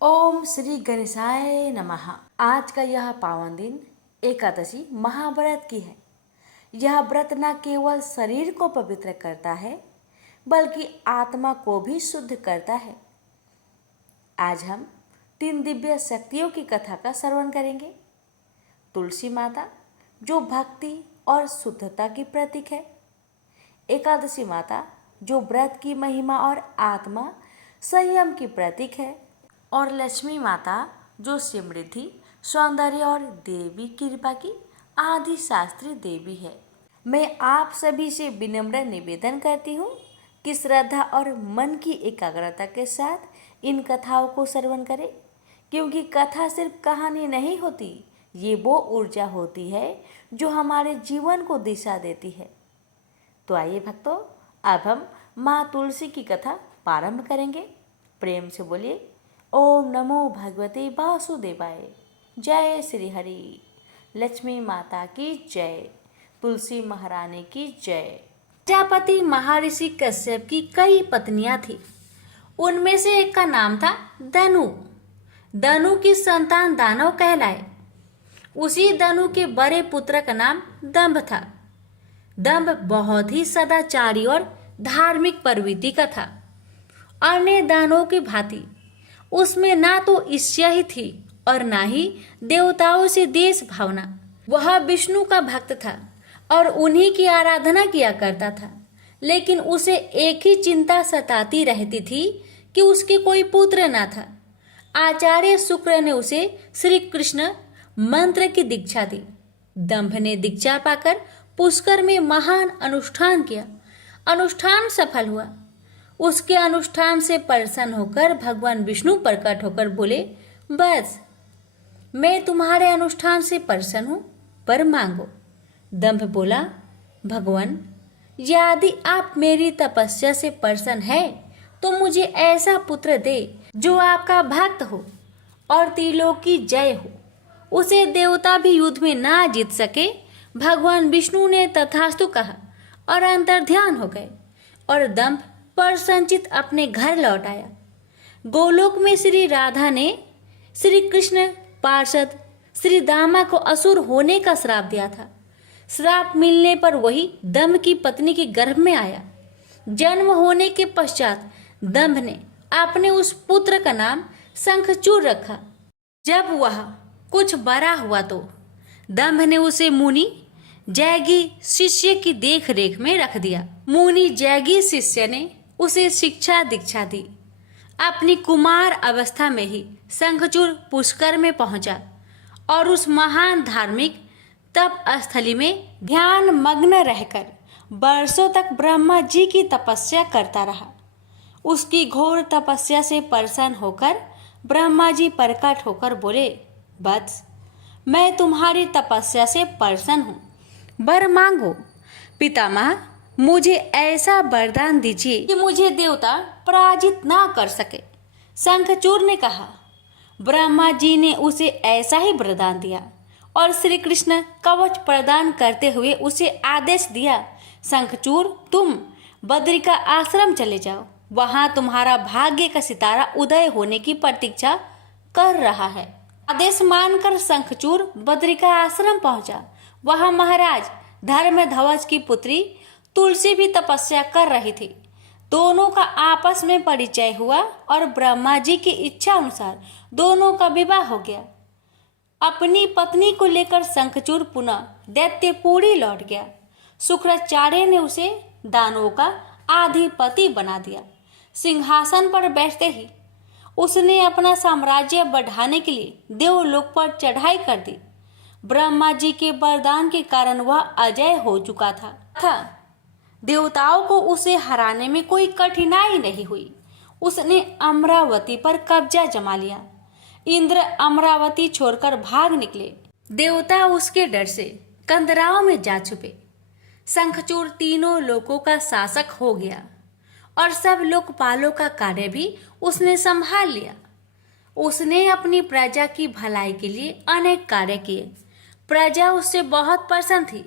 ओम श्री गणेशाय नमः। आज का यह पावन दिन एकादशी महाव्रत की है। यह व्रत न केवल शरीर को पवित्र करता है बल्कि आत्मा को भी शुद्ध करता है। आज हम 3 दिव्य शक्तियों की कथा का श्रवण करेंगे। तुलसी माता जो भक्ति और शुद्धता की प्रतीक है, एकादशी माता जो व्रत की महिमा और आत्मा संयम की प्रतीक है, और लक्ष्मी माता जो समृद्धि, सौंदर्य और देवी कृपा की आदि शास्त्रीय देवी है। मैं आप सभी से विनम्र निवेदन करती हूँ कि श्रद्धा और मन की एकाग्रता के साथ इन कथाओं को श्रवण करें, क्योंकि कथा सिर्फ कहानी नहीं होती, ये वो ऊर्जा होती है जो हमारे जीवन को दिशा देती है। तो आइए भक्तों, अब हम माँ तुलसी की कथा प्रारंभ करेंगे। प्रेम से बोलिए ओम नमो भगवते वासुदेवाय। जय श्री हरि। लक्ष्मी माता की जय। तुलसी महारानी की जय। प्रजापति महर्षि कश्यप की कई पत्नियां थी। उनमें से एक का नाम था दनु। दनु की संतान दानव कहलाए। उसी दनु के बड़े पुत्र का नाम दंभ था। दंभ बहुत ही सदाचारी और धार्मिक प्रवृत्ति का था। अन्य दानवों की भांति उसमें ना तो ईर्ष्या ही थी और ना ही देवताओं से देश भावना। वह विष्णु का भक्त था और उन्हीं की आराधना किया करता था। लेकिन उसे एक ही चिंता सताती रहती थी कि उसके कोई पुत्र ना था। आचार्य शुक्र ने उसे श्री कृष्ण मंत्र की दीक्षा दी। दंभ ने दीक्षा पाकर पुष्कर में महान अनुष्ठान किया। अनुष्ठान सफल हुआ। उसके अनुष्ठान से प्रसन्न होकर भगवान विष्णु प्रकट होकर बोले, बस मैं तुम्हारे अनुष्ठान से प्रसन्न हूँ, पर मांगो। दंभ बोला, भगवान यदि आप मेरी तपस्या से प्रसन्न है तो मुझे ऐसा पुत्र दे जो आपका भक्त हो और त्रिलोक की जय हो। उसे देवता भी युद्ध में ना जीत सके। भगवान विष्णु ने तथास्तु कहा और अंतर्ध्यान हो गए और दंभ प्रसन्नचित अपने घर लौट आया। गोलोक में श्री राधा ने श्री कृष्ण पार्षद श्री दामा को असुर होने का श्राप दिया था। श्राप मिलने पर वही दंभ की पत्नी के गर्भ में आया। जन्म होने के पश्चात दंभ ने अपने उस पुत्र का नाम शंखचूड़ रखा। जब वह कुछ बड़ा हुआ तो दंभ ने उसे मुनि जैगी शिष्य की देख रेख में रख दिया। मुनि जैगी शिष्य ने उसे शिक्षा दीक्षा दी। अपनी कुमार अवस्था में ही शंखचूड़ पुष्कर में पहुंचा और उस महान धार्मिक तप स्थली में ध्यान मग्न रहकर वर्षों तक ब्रह्मा जी की तपस्या करता रहा। उसकी घोर तपस्या से प्रसन्न होकर ब्रह्मा जी प्रकट होकर बोले, वत्स मैं तुम्हारी तपस्या से प्रसन्न हूँ, वर मांगो। पितामह मुझे ऐसा वरदान दीजिए कि मुझे देवता पराजित ना कर सके। शंखचूड़ ने कहा। ब्रह्मा जी ने उसे ऐसा ही वरदान दिया और श्री कृष्ण कवच प्रदान करते हुए उसे आदेश दिया, शंखचूड़ तुम बद्रिका आश्रम चले जाओ। वहां तुम्हारा भाग्य का सितारा उदय होने की प्रतीक्षा कर रहा है। आदेश मानकर शंखचूड़ बद्रिका आश्रम पहुंचा। वहां महाराज धर्मध्वज की पुत्री तुलसी भी तपस्या कर रही थी। दोनों का आपस में परिचय हुआ और ब्रह्मा जी की इच्छा अनुसार दोनों का विवाह हो गया। अपनी पत्नी को लेकर शंखचूड़ पुनः दैत्यपुरी लौट गया। शुक्राचार्य ने उसे दानवों का आधिपति बना दिया। सिंहासन पर बैठते ही उसने अपना साम्राज्य बढ़ाने के लिए देवलोक पर चढ़ाई कर दी। ब्रह्मा जी के वरदान के कारण वह अजय हो चुका था। देवताओं को उसे हराने में कोई कठिनाई नहीं हुई। उसने अमरावती पर कब्जा जमा लिया। इंद्र अमरावती छोड़कर भाग निकले। देवता उसके डर से कंदराओं में जा छुपे। शंखचूड़ तीनों लोकों का शासक हो गया और सब लोकपालों का कार्य भी उसने संभाल लिया। उसने अपनी प्रजा की भलाई के लिए अनेक कार्य किए। प्रजा उससे बहुत प्रसन्न थी।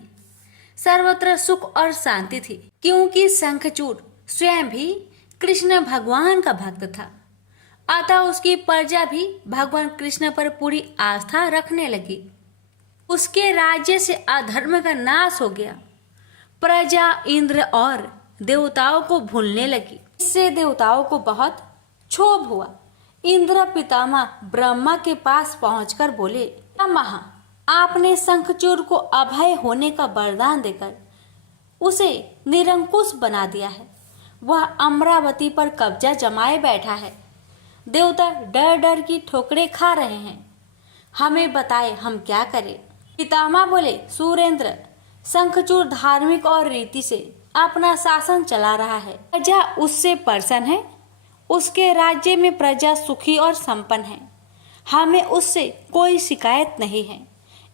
सर्वत्र सुख और शांति थी, क्योंकि शंखचूड़ स्वयं भी कृष्ण भगवान का भक्त था। अतः उसकी प्रजा भी भगवान कृष्ण पर पूरी आस्था रखने लगी। उसके राज्य से अधर्म का नाश हो गया। प्रजा इंद्र और देवताओं को भूलने लगी। इससे देवताओं को बहुत क्षोभ हुआ। इंद्र पितामह ब्रह्मा के पास पहुंचकर बोले, पितामह, आपने शंखचूड़ को अभय होने का वरदान देकर उसे निरंकुश बना दिया है। वह अमरावती पर कब्जा जमाए बैठा है। देवता डर डर की ठोकरें खा रहे हैं। हमें बताए हम क्या करें। पितामह बोले, सुरेंद्र, शंखचूड़ धार्मिक और रीति से अपना शासन चला रहा है। प्रजा उससे प्रसन्न है। उसके राज्य में प्रजा सुखी और संपन्न है। हमें उससे कोई शिकायत नहीं है।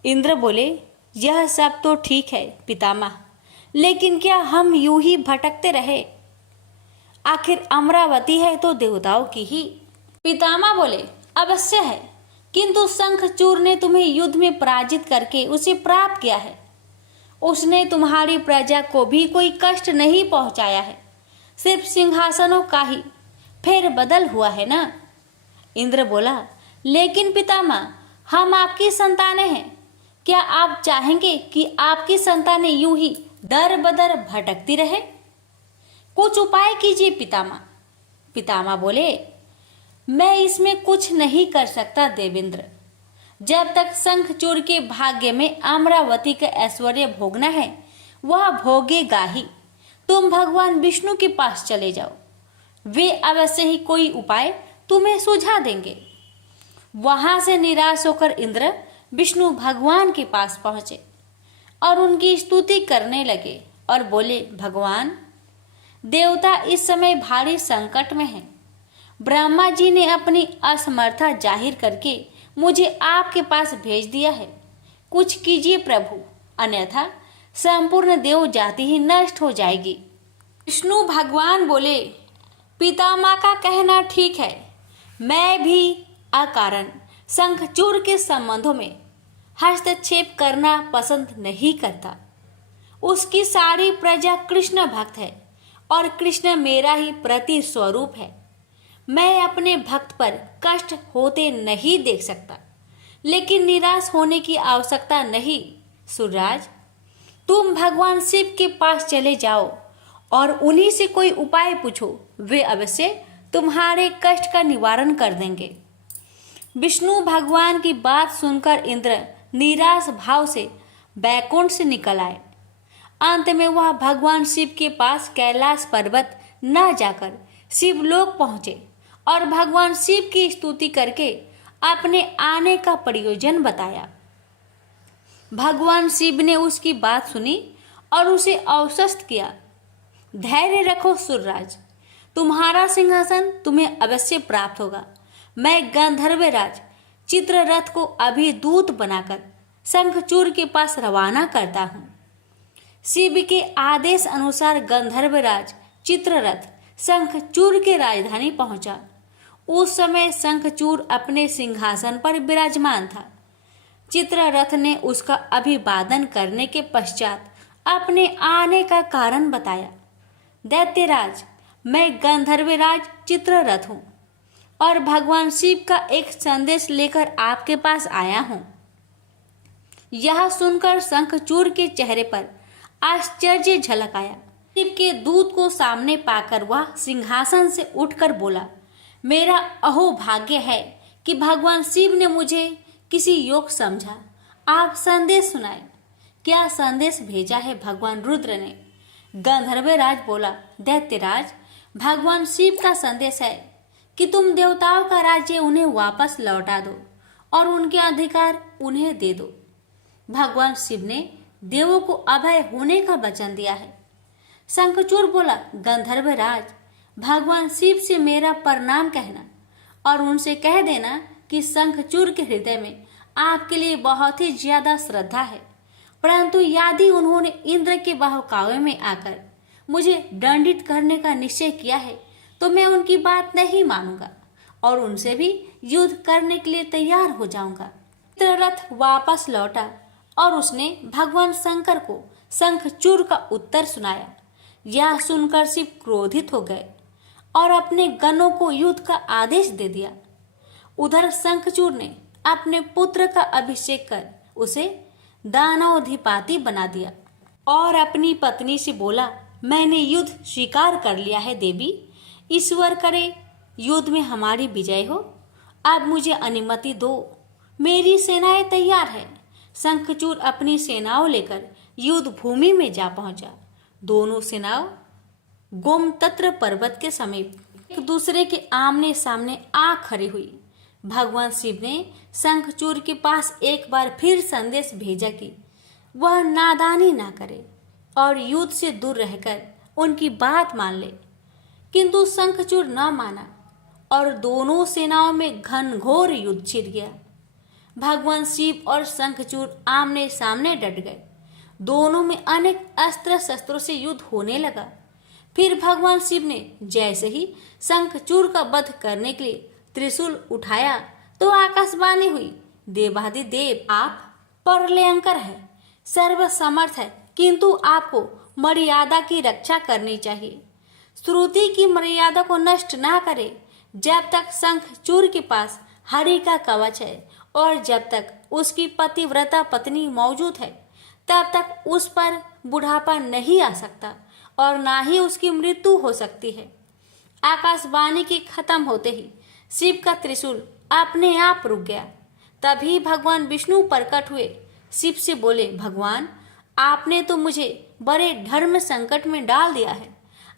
इंद्र बोले, यह सब तो ठीक है पितामह, लेकिन क्या हम यूं ही भटकते रहे? आखिर अमरावती है तो देवताओं की ही। पितामह बोले, अवश्य है, किंतु शंखचूड़ ने तुम्हें युद्ध में पराजित करके उसे प्राप्त किया है। उसने तुम्हारी प्रजा को भी कोई कष्ट नहीं पहुंचाया है। सिर्फ सिंहासनों का ही फेर बदल हुआ है ना। इंद्र बोला, लेकिन पितामह, हम आपकी संतानें हैं। क्या आप चाहेंगे कि आपकी संतानें यूं ही दर बदर भटकती रहे? कुछ उपाय कीजिए पितामह। पितामह बोले, मैं इसमें कुछ नहीं कर सकता देवेंद्र। जब तक शंखचूड़ के भाग्य में अमरावती का ऐश्वर्य भोगना है, वह भोगेगा ही। तुम भगवान विष्णु के पास चले जाओ, वे अवश्य ही कोई उपाय तुम्हें सुझा देंगे। वहां से निराश होकर इंद्र विष्णु भगवान के पास पहुंचे और उनकी स्तुति करने लगे और बोले, भगवान, देवता इस समय भारी संकट में हैं। ब्रह्मा जी ने अपनी असमर्थता जाहिर करके मुझे आपके पास भेज दिया है। कुछ कीजिए प्रभु, अन्यथा संपूर्ण देव जाति ही नष्ट हो जाएगी। विष्णु भगवान बोले, पितामह का कहना ठीक है। मैं भी अकारण शंखचूड़ के संबंधों में हस्तक्षेप करना पसंद नहीं करता। उसकी सारी प्रजा कृष्ण भक्त है और कृष्ण मेरा ही प्रति स्वरूप है। मैं अपने भक्त पर कष्ट होते नहीं देख सकता, लेकिन निराश होने की आवश्यकता नहीं। सूर्यराज, तुम भगवान शिव के पास चले जाओ और उन्हीं से कोई उपाय पूछो। वे अवश्य तुम्हारे कष्ट का निवारण कर देंगे। विष्णु भगवान की बात सुनकर इंद्र निराश भाव से बैकुंठ से निकल आए। अंत में वह भगवान शिव के पास कैलाश पर्वत न जाकर शिवलोक पहुंचे और भगवान शिव की स्तुति करके अपने आने का प्रयोजन बताया। भगवान शिव ने उसकी बात सुनी और उसे आश्वस्त किया। धैर्य रखो सूर्यराज, तुम्हारा सिंहासन तुम्हें अवश्य प्राप्त होगा। मैं गंधर्वराज चित्ररथ को अभी दूत बनाकर शंखचूड़ के पास रवाना करता हूँ। शिव के आदेश अनुसार गंधर्वराज चित्ररथ शंखचूड़ के राजधानी पहुंचा। उस समय शंखचूड़ अपने सिंहासन पर विराजमान था। चित्ररथ ने उसका अभिवादन करने के पश्चात अपने आने का कारण बताया। दैत्यराज, मैं गंधर्वराज चित्ररथ हूँ और भगवान शिव का एक संदेश लेकर आपके पास आया हूँ। यह सुनकर शंखचूड़ के चेहरे पर आश्चर्य झलक आया। शिव के दूत को सामने पाकर वह सिंहासन से उठकर बोला, मेरा अहोभाग्य है कि भगवान शिव ने मुझे किसी योग समझा। आप संदेश सुनाए। क्या संदेश भेजा है भगवान रुद्र ने? गंधर्वराज बोला, दैत्यराज, भगवान शिव का संदेश है कि तुम देवताओं का राज्य उन्हें वापस लौटा दो और उनके अधिकार उन्हें दे दो। भगवान शिव ने देवों को अभय होने का वचन दिया है। शंखचूड़ बोला, गंधर्वराज, भगवान शिव से मेरा प्रणाम कहना और उनसे कह देना कि शंखचूड़ के हृदय में आपके लिए बहुत ही ज्यादा श्रद्धा है, परंतु यदि उन्होंने इंद्र के बहकावे में आकर मुझे दंडित करने का निश्चय किया है तो मैं उनकी बात नहीं मानूंगा और उनसे भी युद्ध करने के लिए तैयार हो जाऊंगा। चित्ररथ वापस लौटा और उसने भगवान शंकर को शंखचूड़ का उत्तर सुनाया। यह सुनकर शिव क्रोधित हो गए और अपने गणों को युद्ध का आदेश दे दिया। उधर शंखचूड़ ने अपने पुत्र का अभिषेक कर उसे दानवाधिपति बना दिया और अपनी पत्नी से बोला, मैंने युद्ध स्वीकार कर लिया है देवी, ईश्वर करे युद्ध में हमारी विजय हो। अब मुझे अनुमति दो, मेरी सेनाएं तैयार है। शंखचूड़ अपनी सेनाओं लेकर युद्ध भूमि में जा पहुंचा। दोनों सेनाओं गोमतत्र पर्वत के समीप एक दूसरे के आमने सामने आ खड़ी हुई। भगवान शिव ने शंखचूड़ के पास एक बार फिर संदेश भेजा कि वह नादानी ना करे और युद्ध से दूर रहकर उनकी बात मान ले, किंतु शंखचूड़ न माना और दोनों सेनाओं में घनघोर युद्ध छिड़ गया। भगवान शिव और शंखचूड़ आमने सामने डट गए। दोनों में अनेक अस्त्र शस्त्रों से युद्ध होने लगा। फिर भगवान शिव ने जैसे ही शंखचूड़ का वध करने के लिए त्रिशूल उठाया तो आकाशवाणी हुई, देवाधिदेव आप प्रलयंकर है, सर्वसमर्थ है, किंतु आपको मर्यादा की रक्षा करनी चाहिए। श्रुति की मर्यादा को नष्ट ना करे। जब तक शंखचूड़ के पास हरि का कवच है और जब तक उसकी पतिव्रता पत्नी मौजूद है तब तक उस पर बुढ़ापा नहीं आ सकता और ना ही उसकी मृत्यु हो सकती है। आकाशवाणी के खत्म होते ही शिव का त्रिशूल अपने आप रुक गया। तभी भगवान विष्णु प्रकट हुए। शिव से बोले, भगवान आपने तो मुझे बड़े धर्म संकट में डाल दिया है।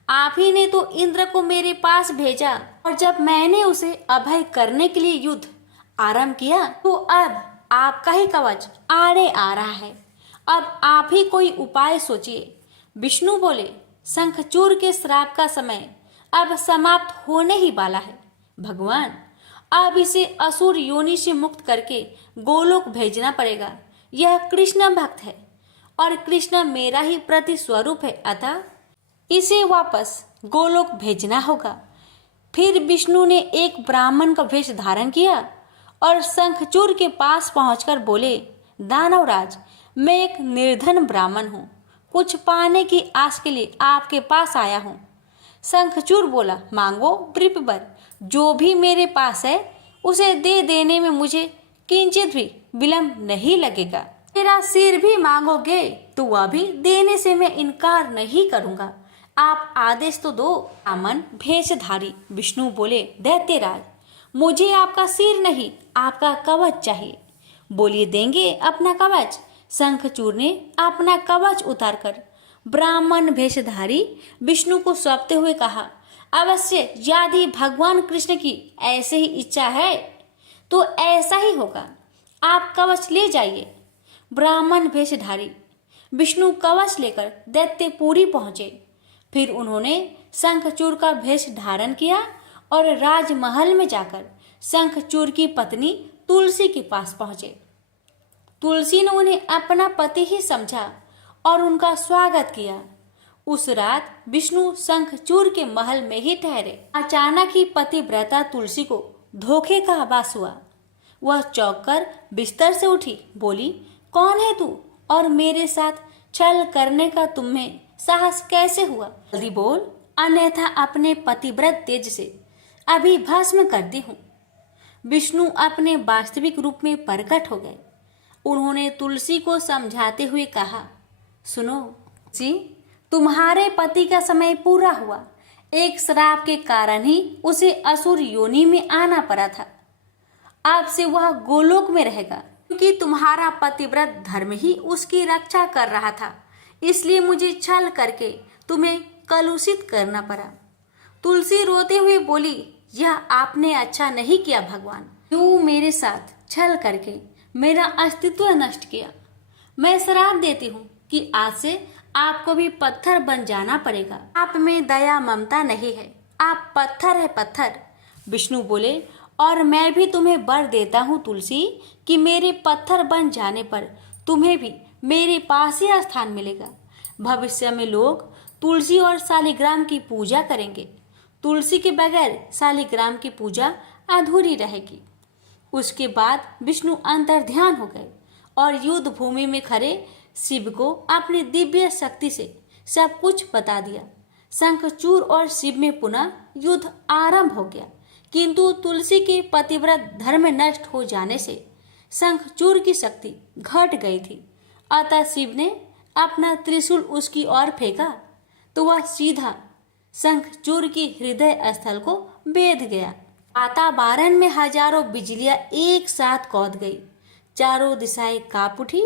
आप ही ने तो इंद्र को मेरे पास भेजा और जब मैंने उसे अभय करने के लिए युद्ध आरंभ किया तो अब आपका ही कवच आड़े आ रहा है। अब आप ही कोई उपाय सोचिए। विष्णु बोले, शंखचूड़ के श्राप का समय अब समाप्त होने ही वाला है। भगवान अब इसे असुर योनि से मुक्त करके गोलोक भेजना पड़ेगा। यह कृष्ण भक्त है और कृष्ण मेरा ही प्रति स्वरूप है, अतः इसे वापस गोलोक भेजना होगा। फिर विष्णु ने एक ब्राह्मण का वेश धारण किया और शंखचूड़ के पास पहुंचकर बोले, दानवराज मैं एक निर्धन ब्राह्मण हूँ, कुछ पाने की आस के लिए आपके पास आया हूँ। शंखचूड़ बोला, मांगो वृषभवर, जो भी मेरे पास है उसे दे देने में मुझे किंचित भी विलंब नहीं लगेगा। मेरा सिर भी मांगोगे तो वह भी देने से मैं इनकार नहीं करूंगा। आप आदेश तो दो। ब्राह्मण भेषधारी विष्णु बोले, दैत्यराज मुझे आपका सिर नहीं आपका कवच चाहिए। बोलिए, देंगे अपना कवच। शंखचूड़ ने अपना कवच उतारकर ब्राह्मण भेषधारी विष्णु को सौंपते हुए कहा, अवश्य यदि भगवान कृष्ण की ऐसे ही इच्छा है तो ऐसा ही होगा। आप कवच ले जाइए। ब्राह्मण भेषधारी विष्णु कवच लेकर दैत्यपुरी पहुंचे। फिर उन्होंने शंखचूड़ का भेष धारण किया और राजमहल में जाकर शंखचूड़ की पत्नी तुलसी के पास पहुंचे। तुलसी ने उन्हें अपना पति ही समझा और उनका स्वागत किया। उस रात विष्णु शंखचूड़ के महल में ही ठहरे। अचानक ही पतिव्रता तुलसी को धोखे का आभास हुआ। वह चौंक कर बिस्तर से उठी, बोली, कौन है तू और मेरे साथ छल करने का तुम्हें साहस कैसे हुआ? जल्दी बोल, अन्यथा अपने पतिव्रत तेज से अभी भस्म कर दी हूँ। विष्णु अपने वास्तविक रूप में प्रकट हो गए। उन्होंने तुलसी को समझाते हुए कहा, सुनो जी, तुम्हारे पति का समय पूरा हुआ। एक श्राप के कारण ही उसे असुर योनि में आना पड़ा था। अब से वह गोलोक में रहेगा, क्योंकि तुम्हारा पतिव्रत धर्म ही उसकी रक्षा कर रहा था। इसलिए मुझे छल करके तुम्हें कलुषित करना पड़ा। तुलसी रोते हुए बोली, यह आपने अच्छा नहीं किया भगवान। क्यों मेरे साथ छल करके मेरा अस्तित्व नष्ट किया? मैं श्राप देती हूँ कि आज से आपको भी पत्थर बन जाना पड़ेगा। आप में दया ममता नहीं है, आप पत्थर है पत्थर। विष्णु बोले, और मैं भी तुम्हें वर देता हूँ तुलसी कि मेरे पत्थर बन जाने पर तुम्हें भी मेरे पास ही स्थान मिलेगा। भविष्य में लोग तुलसी और शालिग्राम की पूजा करेंगे। तुलसी के बगैर शालिग्राम की पूजा अधूरी रहेगी। उसके बाद विष्णु अंतर्ध्यान हो गए और युद्ध भूमि में खड़े शिव को अपनी दिव्य शक्ति से सब कुछ बता दिया। शंखचूड़ और शिव में पुनः युद्ध आरंभ हो गया, किंतु तुलसी के पतिव्रत धर्म नष्ट हो जाने से शंखचूड़ की शक्ति घट गई थी। अतः शिव ने अपना त्रिशूल उसकी ओर फेंका तो वह सीधा शंखचूड़ की हृदय स्थल को बेध गया। वातावरण में हजारों बिजलियां एक साथ कौंध गई, चारों दिशाएं कांप उठी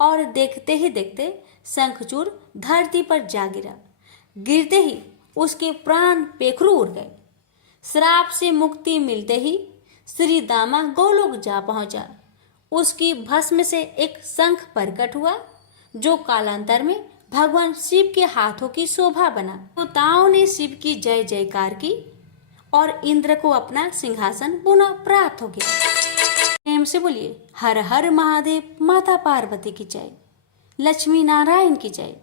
और देखते ही देखते शंखचूड़ धरती पर जा गिरा। गिरते ही उसके प्राण पेखरू उड़ गए। श्राप से मुक्ति मिलते ही श्री दामा गोलोक जा पहुंचा। उसकी भस्म से एक शंख प्रकट हुआ जो कालांतर में भगवान शिव के हाथों की शोभा बना। देवताओं ने शिव की जय जयकार की और इंद्र को अपना सिंहासन पुनः प्राप्त हो गया। प्रेम से बोलिए हर हर महादेव, माता पार्वती की जय, लक्ष्मी नारायण की जय,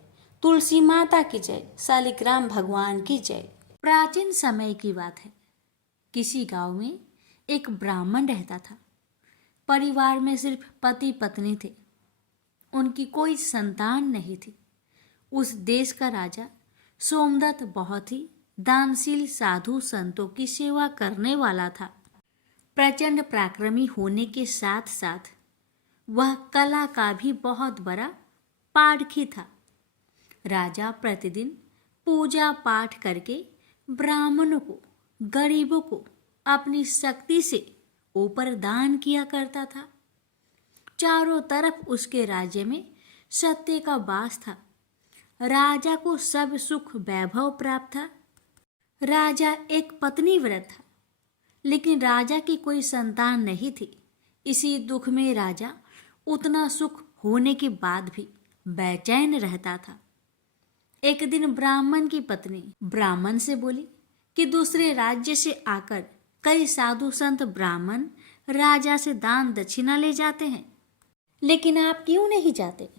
तुलसी माता की जय, शालिग्राम भगवान की जय। प्राचीन समय की बात है। किसी गांव में एक ब्राह्मण रहता था। परिवार में सिर्फ पति पत्नी थे, उनकी कोई संतान नहीं थी। उस देश का राजा सोमदत्त बहुत ही दानशील साधु संतों की सेवा करने वाला था। प्रचंड पराक्रमी होने के साथ साथ वह कला का भी बहुत बड़ा पारखी था। राजा प्रतिदिन पूजा पाठ करके ब्राह्मणों को, गरीबों को अपनी शक्ति से ऊपर दान किया करता था। चारों तरफ उसके राज्य में सत्य का वास था। राजा को सब सुख वैभव प्राप्त था। राजा एक पत्नी व्रत था, लेकिन राजा की कोई संतान नहीं थी। इसी दुख में राजा उतना सुख होने के बाद भी बेचैन रहता था। एक दिन ब्राह्मण की पत्नी ब्राह्मण से बोली कि दूसरे राज्य से आकर कई साधु संत ब्राह्मण राजा से दान दक्षिणा ले जाते हैं, लेकिन आप क्यों नहीं जाते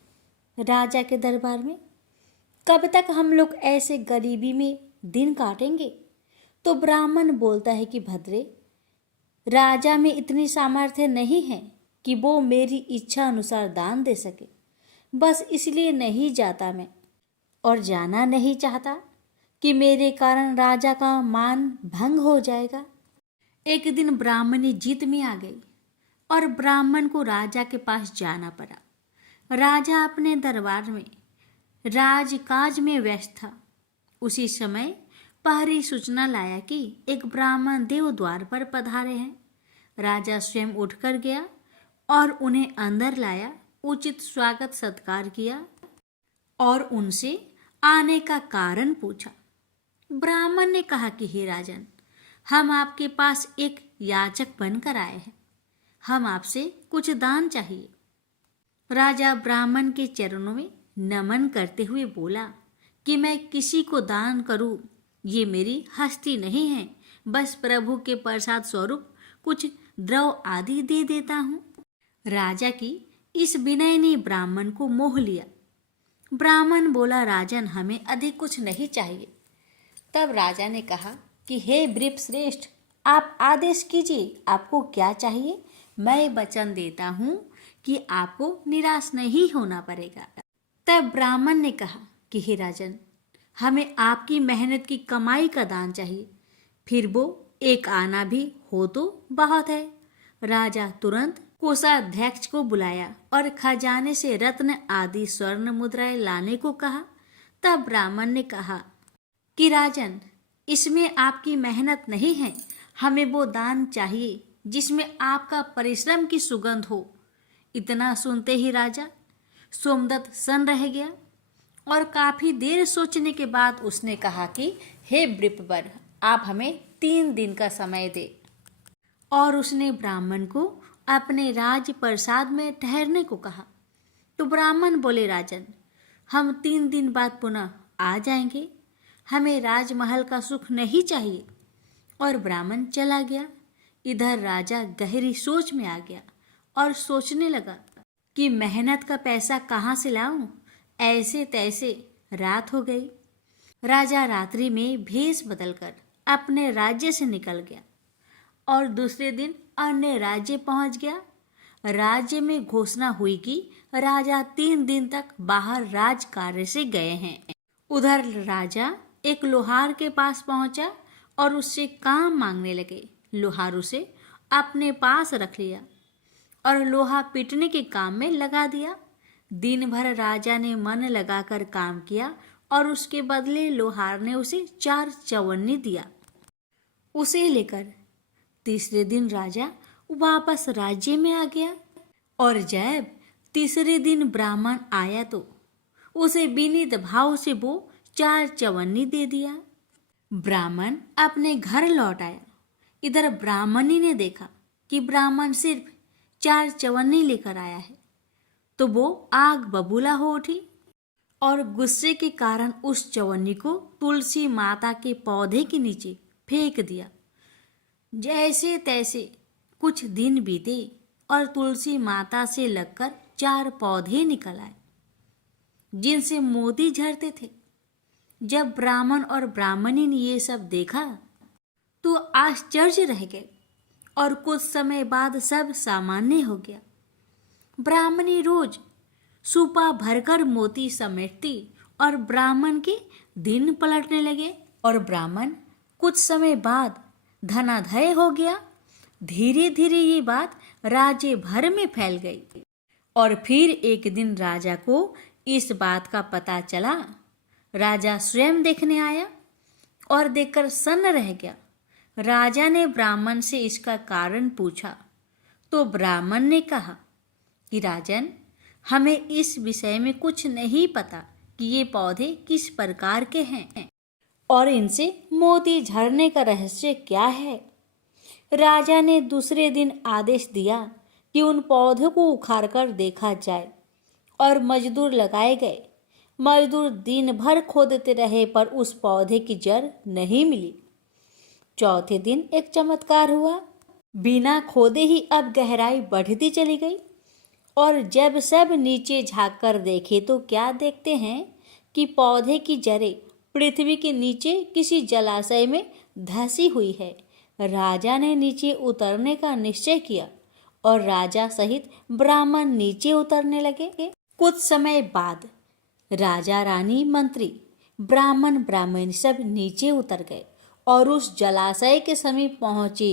राजा के दरबार में? कब तक हम लोग ऐसे गरीबी में दिन काटेंगे? तो ब्राह्मण बोलता है कि भद्रे, राजा में इतनी सामर्थ्य नहीं है कि वो मेरी इच्छा अनुसार दान दे सके। बस इसलिए नहीं जाता मैं, और जाना नहीं चाहता कि मेरे कारण राजा का मान भंग हो जाएगा। एक दिन ब्राह्मणी जीत में आ गई और ब्राह्मण को राजा के पास जाना पड़ा। राजा अपने दरबार में राजकाज में व्यस्त था। उसी समय पहरी सूचना लाया कि एक ब्राह्मण देव द्वार पर पधारे हैं। राजा स्वयं उठकर गया और उन्हें अंदर लाया, उचित स्वागत सत्कार किया और उनसे आने का कारण पूछा। ब्राह्मण ने कहा कि हे राजन, हम आपके पास एक याचक बनकर आए हैं, हम आपसे कुछ दान चाहिए। राजा ब्राह्मण के चरणों में नमन करते हुए बोला कि मैं किसी को दान करूं, ये मेरी हस्ती नहीं है। बस प्रभु के प्रसाद स्वरूप कुछ द्रव आदि दे देता हूं। राजा की इस विनय ने ब्राह्मण को मोह लिया। ब्राह्मण बोला, राजन, हमें अधिक कुछ नहीं चाहिए। तब राजा ने कहा कि हे ब्रीप श्रेष्ठ, आप आदेश कीजिए, आपको क्या चाहिए? मैं वचन देता हूं कि आपको निराश नहीं होना पड़ेगा। तब ब्राह्मण ने कहा कि हे राजन, हमें आपकी मेहनत की कमाई का दान चाहिए, फिर वो एक आना भी हो तो बहुत है। राजा तुरंत कोषाध्यक्ष को बुलाया और खजाने से रत्न आदि स्वर्ण मुद्राएं लाने को कहा। तब ब्राह्मण ने कहा कि राजन, इसमें आपकी मेहनत नहीं है, हमें वो दान चाहिए जिसमें आपका परिश्रम की सुगंध हो। इतना सुनते ही राजा सोमदत्त सन्न रह गया और काफी देर सोचने के बाद उसने कहा कि हे वृपवर, आप हमें 3 दिन का समय दे। और उसने ब्राह्मण को अपने राज प्रसाद में ठहरने को कहा। तो ब्राह्मण बोले, राजन, हम 3 दिन बाद पुनः आ जाएंगे, हमें राजमहल का सुख नहीं चाहिए। और ब्राह्मण चला गया। इधर राजा गहरी सोच में आ गया और सोचने लगा कि मेहनत का पैसा कहाँ से लाऊं। ऐसे तैसे रात हो गई। राजा रात्रि में भेष बदलकर अपने राज्य से निकल गया और दूसरे दिन अन्य राज्य पहुंच गया। राज्य में घोषणा हुई कि राजा 3 दिन तक बाहर राज कार्य से गए हैं। उधर राजा एक लोहार के पास पहुंचा और उससे काम मांगने लगे। लोहार उसे अपने पास रख लिया और लोहा पीटने के काम में लगा दिया। दिन भर राजा ने मन लगाकर काम किया और उसके बदले लोहार ने उसे 4 चवन्नी दिया। उसे लेकर तीसरे दिन राजा वापस राज्य में आ गया और जब तीसरे दिन ब्राह्मण आया तो उसे विनीत भाव से वो 4 चवन्नी दे दिया। ब्राह्मण अपने घर लौट आया। इधर ब्राह्मणी ने देखा कि ब्राह्मण सिर्फ 4 चवन्नी लेकर आया है तो वो आग बबूला हो उठी और गुस्से के कारण उस चवन्नी को तुलसी माता के पौधे के नीचे फेंक दिया। जैसे तैसे कुछ दिन बीते और तुलसी माता से लगकर 4 पौधे निकल आए जिनसे मोती झरते थे। जब ब्राह्मण और ब्राह्मणी ने ये सब देखा तो आश्चर्य रह गए और कुछ समय बाद सब सामान्य हो गया। ब्राह्मणी रोज सूपा भरकर मोती समेटती और ब्राह्मण के दिन पलटने लगे और ब्राह्मण कुछ समय बाद धनाढ्य हो गया। धीरे धीरे ये बात राज्य भर में फैल गई और फिर एक दिन राजा को इस बात का पता चला। राजा स्वयं देखने आया और देखकर सन्न रह गया। राजा ने ब्राह्मण से इसका कारण पूछा तो ब्राह्मण ने कहा कि राजन, हमें इस विषय में कुछ नहीं पता कि ये पौधे किस प्रकार के हैं और इनसे मोती झरने का रहस्य क्या है। राजा ने दूसरे दिन आदेश दिया कि उन पौधों को उखाड़कर देखा जाए और मजदूर लगाए गए। मजदूर दिन भर खोदते रहे पर उस पौधे की जड़ नहीं मिली। चौथे दिन एक चमत्कार हुआ। बिना खोदे ही अब गहराई बढ़ती चली गई और जब सब नीचे झांककर देखे तो क्या देखते हैं कि पौधे की जड़ें पृथ्वी के नीचे किसी जलाशय में धंसी हुई है। राजा ने नीचे उतरने का निश्चय किया और राजा सहित ब्राह्मण नीचे उतरने लगे। कुछ समय बाद राजा, रानी, मंत्री, ब्राह्मण, ब्राह्मणी सब नीचे उतर गए और उस जलाशय के समीप पहुंचे।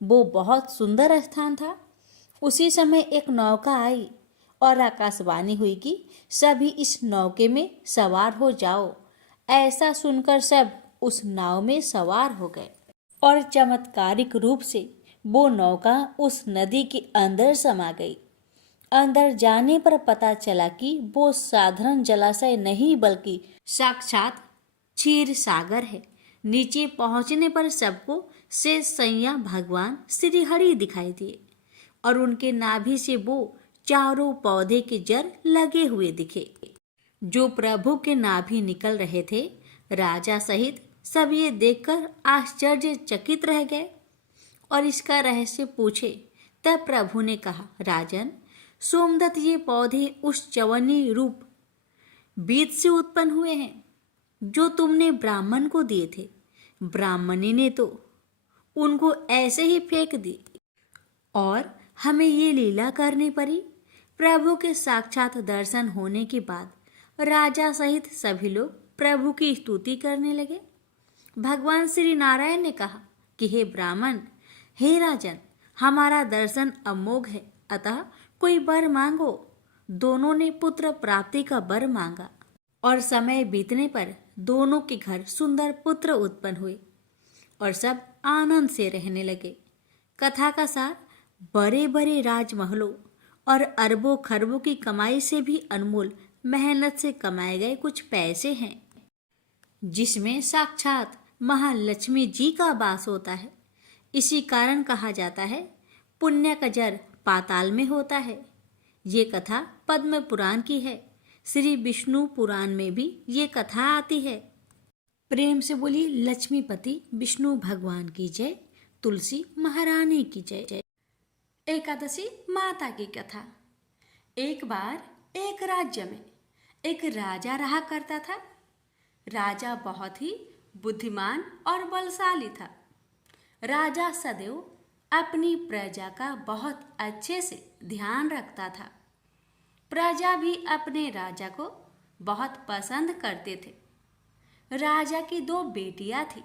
वो बहुत सुंदर स्थान था। उसी समय एक नौका आई और आकाशवाणी हुई कि सभी इस नौके में सवार हो जाओ। ऐसा सुनकर सब उस नाव में सवार हो गए और चमत्कारिक रूप से वो नौका उस नदी के अंदर समा गई। अंदर जाने पर पता चला कि वो साधारण जलाशय नहीं बल्कि साक्षात क्षीर सागर है। नीचे पहुंचने पर सबको शेष सैया भगवान श्री हरि दिखाई दिए और उनके नाभि से वो चारों पौधे के जड़ लगे हुए दिखे जो प्रभु के नाभि निकल रहे थे। राजा सहित सब ये देखकर आश्चर्यचकित रह गए और इसका रहस्य पूछे। तब प्रभु ने कहा, राजन, सोमदत्त, ये पौधे उस चवन्नी रूप बीज से उत्पन्न हुए हैं जो तुमने ब्राह्मण को दिए थे। ब्राह्मणी ने तो उनको ऐसे ही फेंक दी और हमें ये लीला करनी पड़ी। प्रभु के साक्षात दर्शन होने के बाद राजा सहित सभी लोग प्रभु की स्तुति करने लगे। भगवान श्री नारायण ने कहा कि हे ब्राह्मण, हे राजन, हमारा दर्शन अमोघ है, अतः कोई वर मांगो। दोनों ने पुत्र प्राप्ति का वर मांगा और समय बीतने पर दोनों के घर सुंदर पुत्र उत्पन्न हुए और सब आनंद से रहने लगे। कथा का सार, बड़े बड़े राजमहलों और अरबों खरबों की कमाई से भी अनमोल मेहनत से कमाए गए कुछ पैसे हैं जिसमें साक्षात महालक्ष्मी जी का वास होता है। इसी कारण कहा जाता है, पुण्य का जड़ पाताल में होता है। ये कथा पद्म पुराण की है। श्री विष्णु पुराण में भी ये कथा आती है। प्रेम से बोलिए लक्ष्मीपति विष्णु भगवान की जय, तुलसी महारानी की जय जय। एकादशी माता की कथा। एक बार एक राज्य में एक राजा रहा करता था। राजा बहुत ही बुद्धिमान और बलशाली था। राजा सदैव अपनी प्रजा का बहुत अच्छे से ध्यान रखता था। प्रजा भी अपने राजा को बहुत पसंद करते थे। राजा की दो बेटियां थी।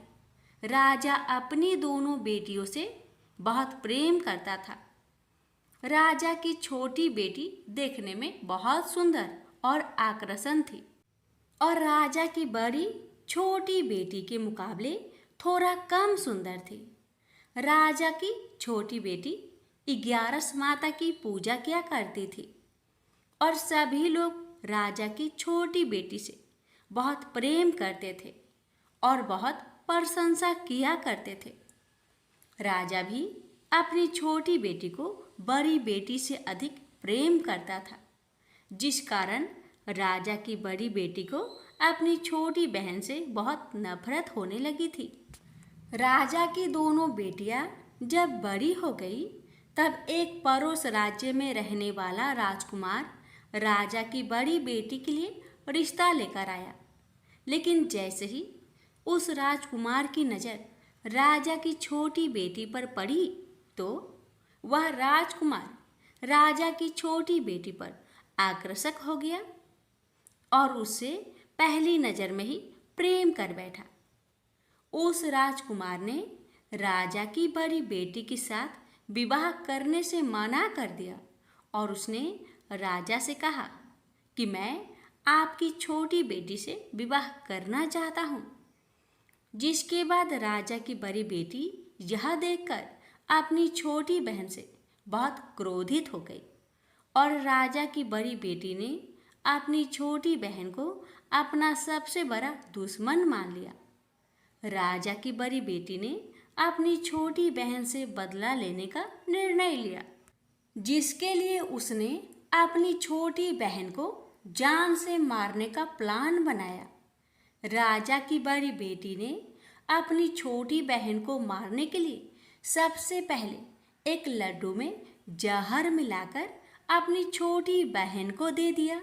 राजा अपनी दोनों बेटियों से बहुत प्रेम करता था। राजा की छोटी बेटी देखने में बहुत सुंदर और आकर्षण थी और राजा की बड़ी छोटी बेटी के मुकाबले थोड़ा कम सुंदर थी। राजा की छोटी बेटी 11 माता की पूजा किया करती थी और सभी लोग राजा की छोटी बेटी से बहुत प्रेम करते थे और बहुत प्रशंसा किया करते थे। राजा भी अपनी छोटी बेटी को बड़ी बेटी से अधिक प्रेम करता था, जिस कारण राजा की बड़ी बेटी को अपनी छोटी बहन से बहुत नफरत होने लगी थी। राजा की दोनों बेटियां जब बड़ी हो गई तब एक पड़ोस राज्य में रहने वाला राजकुमार राजा की बड़ी बेटी के लिए रिश्ता लेकर आया। लेकिन जैसे ही उस राजकुमार की नज़र राजा की छोटी बेटी पर पड़ी तो वह राजकुमार राजा की छोटी बेटी पर आकर्षक हो गया और उससे पहली नज़र में ही प्रेम कर बैठा। उस राजकुमार ने राजा की बड़ी बेटी के साथ विवाह करने से मना कर दिया और उसने राजा से कहा कि मैं आपकी छोटी बेटी से विवाह करना चाहता हूँ। जिसके बाद राजा की बड़ी बेटी यह देखकर अपनी छोटी बहन से बहुत क्रोधित हो गई और राजा की बड़ी बेटी ने अपनी छोटी बहन को अपना सबसे बड़ा दुश्मन मान लिया। राजा की बड़ी बेटी ने अपनी छोटी बहन से बदला लेने का निर्णय लिया, जिसके लिए उसने अपनी छोटी बहन को जान से मारने का प्लान बनाया। राजा की बड़ी बेटी ने अपनी छोटी बहन को मारने के लिए सबसे पहले एक लड्डू में जहर मिलाकर अपनी छोटी बहन को दे दिया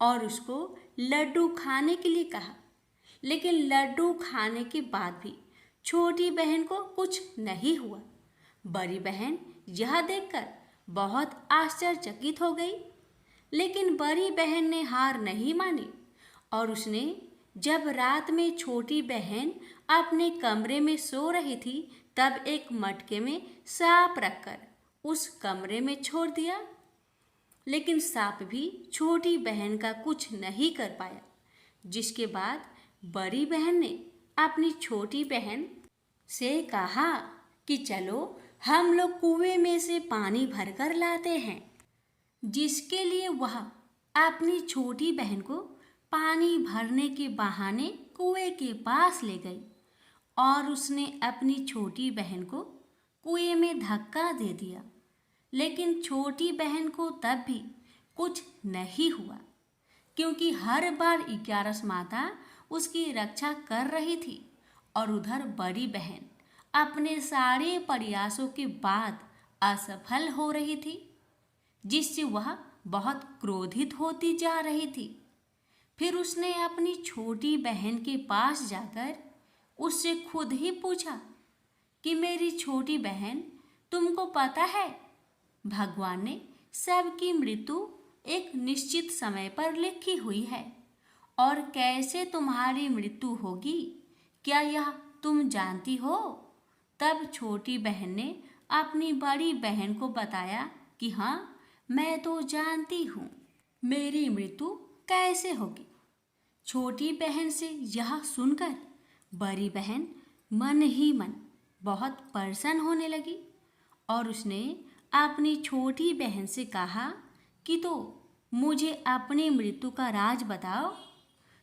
और उसको लड्डू खाने के लिए कहा। लेकिन लड्डू खाने के बाद भी छोटी बहन को कुछ नहीं हुआ। बड़ी बहन यह देखकर बहुत आश्चर्यचकित हो गई, लेकिन बड़ी बहन ने हार नहीं मानी और उसने जब रात में छोटी बहन अपने कमरे में सो रही थी तब एक मटके में सांप रखकर उस कमरे में छोड़ दिया। लेकिन सांप भी छोटी बहन का कुछ नहीं कर पाया, जिसके बाद बड़ी बहन ने अपनी छोटी बहन से कहा कि चलो हम लोग कुएं में से पानी भरकर लाते हैं। जिसके लिए वह अपनी छोटी बहन को पानी भरने के बहाने कुएं के पास ले गई और उसने अपनी छोटी बहन को कुएं में धक्का दे दिया। लेकिन छोटी बहन को तब भी कुछ नहीं हुआ, क्योंकि हर बार 11 माता उसकी रक्षा कर रही थी और उधर बड़ी बहन अपने सारे प्रयासों के बाद असफल हो रही थी, जिससे वह बहुत क्रोधित होती जा रही थी। फिर उसने अपनी छोटी बहन के पास जाकर उससे खुद ही पूछा कि मेरी छोटी बहन, तुमको पता है भगवान ने सबकी मृत्यु एक निश्चित समय पर लिखी हुई है और कैसे तुम्हारी मृत्यु होगी, क्या यह तुम जानती हो? तब छोटी बहन ने अपनी बड़ी बहन को बताया कि हाँ, मैं तो जानती हूँ मेरी मृत्यु कैसे होगी। छोटी बहन से यह सुनकर बड़ी बहन मन ही मन बहुत प्रसन्न होने लगी और उसने अपनी छोटी बहन से कहा कि तो मुझे अपनी मृत्यु का राज बताओ।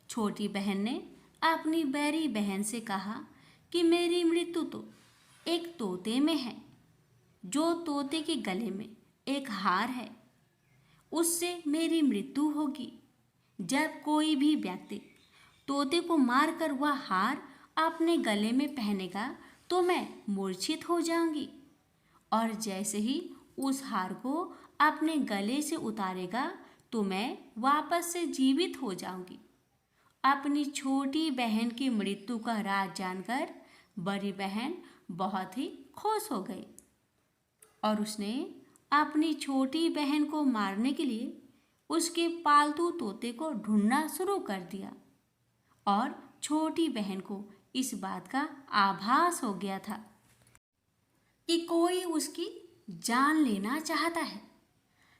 छोटी बहन ने अपनी बड़ी बहन से कहा कि मेरी मृत्यु तो एक तोते में है, जो तोते के गले में एक हार है, उससे मेरी मृत्यु होगी। जब कोई भी व्यक्ति तोते को मारकर वह हार अपने गले में पहनेगा तो मैं मूर्छित हो जाऊंगी और जैसे ही उस हार को अपने गले से उतारेगा तो मैं वापस से जीवित हो जाऊंगी। अपनी छोटी बहन की मृत्यु का राज जानकर बड़ी बहन बहुत ही खुश हो गई और उसने अपनी छोटी बहन को मारने के लिए उसके पालतू तोते को ढूंढना शुरू कर दिया और छोटी बहन को इस बात का आभास हो गया था कि कोई उसकी जान लेना चाहता है,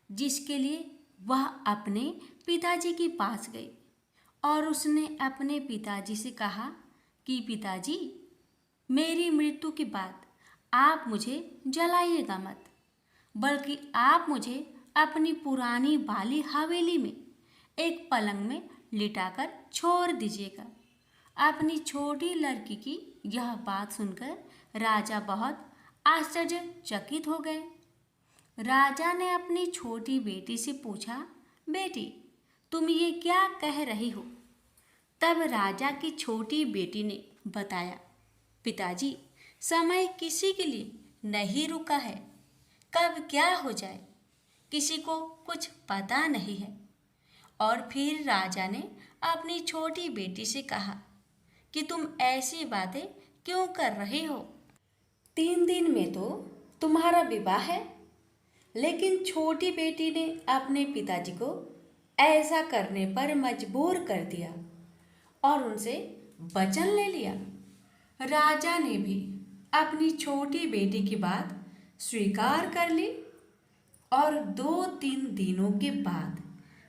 जिसके लिए वह अपने पिताजी के पास गई और उसने अपने पिताजी से कहा कि पिताजी, मेरी मृत्यु के बाद आप मुझे जलाइएगा मत, बल्कि आप मुझे अपनी पुरानी वाली हवेली में एक पलंग में लिटाकर छोड़ दीजिएगा। अपनी छोटी लड़की की यह बात सुनकर राजा बहुत आश्चर्यचकित हो गए। राजा ने अपनी छोटी बेटी से पूछा, बेटी, तुम ये क्या कह रही हो? तब राजा की छोटी बेटी ने बताया, पिताजी, समय किसी के लिए नहीं रुका है, कब क्या हो जाए किसी को कुछ पता नहीं है। और फिर राजा ने अपनी छोटी बेटी से कहा कि तुम ऐसी बातें क्यों कर रही हो? 3 दिन में तो तुम्हारा विवाह है। लेकिन छोटी बेटी ने अपने पिताजी को ऐसा करने पर मजबूर कर दिया और उनसे वचन ले लिया। राजा ने भी अपनी छोटी बेटी की बात स्वीकार कर ली और 2-3 दिनों के बाद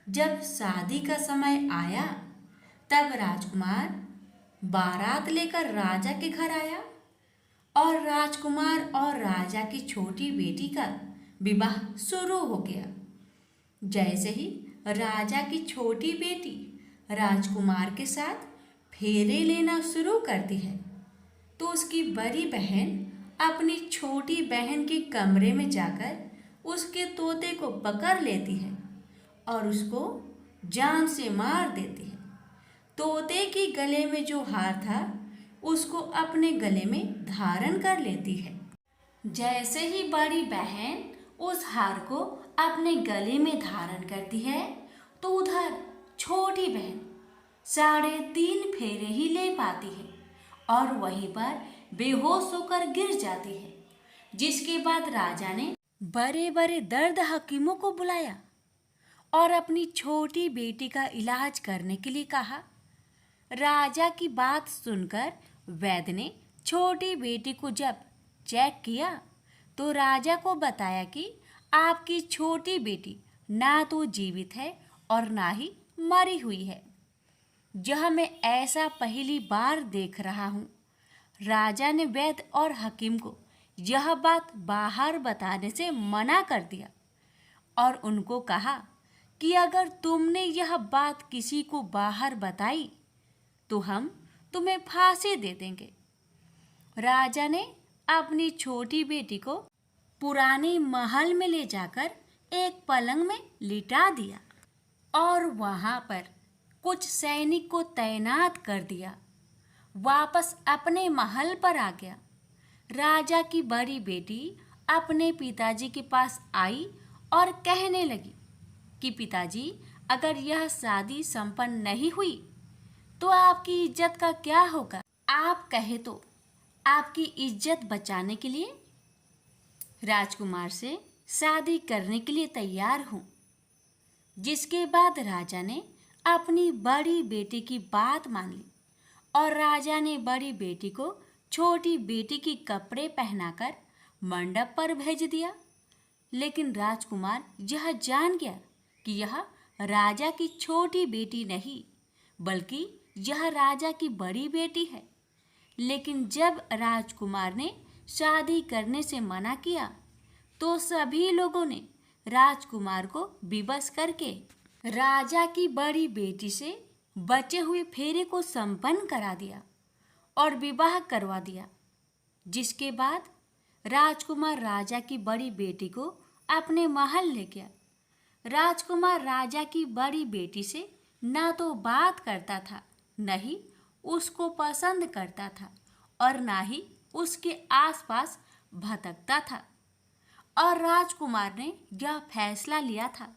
जब शादी का समय आया, तब राजकुमार बारात लेकर राजा के घर आया और राजकुमार और राजा की छोटी बेटी का विवाह शुरू हो गया। जैसे ही राजा की छोटी बेटी राजकुमार के साथ फेरे लेना शुरू करती है, तो उसकी बड़ी बहन अपनी छोटी बहन के कमरे में जाकर उसके तोते को पकड़ लेती है और उसको जान से मार देती है। तोते के गले में जो हार था, उसको अपने गले में धारण कर लेती है। जैसे ही बड़ी बहन उस हार को अपने गले में धारण करती है, तो उधर छोटी बहन 3.5 फेरे ही ले पाती है और वहीं पर बेहोश होकर गिर जाती है। जिसके बाद राजा ने बड़े बड़े दर्द हकीमों को बुलाया और अपनी छोटी बेटी का इलाज करने के लिए कहा। राजा की बात सुनकर वैद्य ने छोटी बेटी को जब चेक किया, तो राजा को बताया कि आपकी छोटी बेटी ना तो जीवित है और ना ही मरी हुई है। यह मैं ऐसा पहली बार देख रहा हूँ। राजा ने वैद्य और हकीम को यह बात बाहर बताने से मना कर दिया और उनको कहा कि अगर तुमने यह बात किसी को बाहर बताई तो हम तुम्हें फांसी दे देंगे। राजा ने अपनी छोटी बेटी को पुराने महल में ले जाकर एक पलंग में लिटा दिया और वहाँ पर कुछ सैनिक को तैनात कर दिया। वापस अपने महल पर आ गया। राजा की बड़ी बेटी अपने पिताजी के पास आई और कहने लगी कि पिताजी, अगर यह शादी संपन्न नहीं हुई तो आपकी इज्जत का क्या होगा? आप कहे तो आपकी इज्जत बचाने के लिए राजकुमार से शादी करने के लिए तैयार हूँ। जिसके बाद राजा ने अपनी बड़ी बेटी की बात मान ली और राजा ने बड़ी बेटी को छोटी बेटी के कपड़े पहनाकर मंडप पर भेज दिया। लेकिन राजकुमार यह जान गया कि यह राजा की छोटी बेटी नहीं, बल्कि यह राजा की बड़ी बेटी है। लेकिन जब राजकुमार ने शादी करने से मना किया, तो सभी लोगों ने राजकुमार को विवश करके राजा की बड़ी बेटी से बचे हुए फेरे को संपन्न करा दिया और विवाह करवा दिया। जिसके बाद राजकुमार राजा की बड़ी बेटी को अपने महल ले गया। राजकुमार राजा की बड़ी बेटी से ना तो बात करता था, न ही उसको पसंद करता था और ना ही उसके आसपास भटकता था। और राजकुमार ने यह फैसला लिया था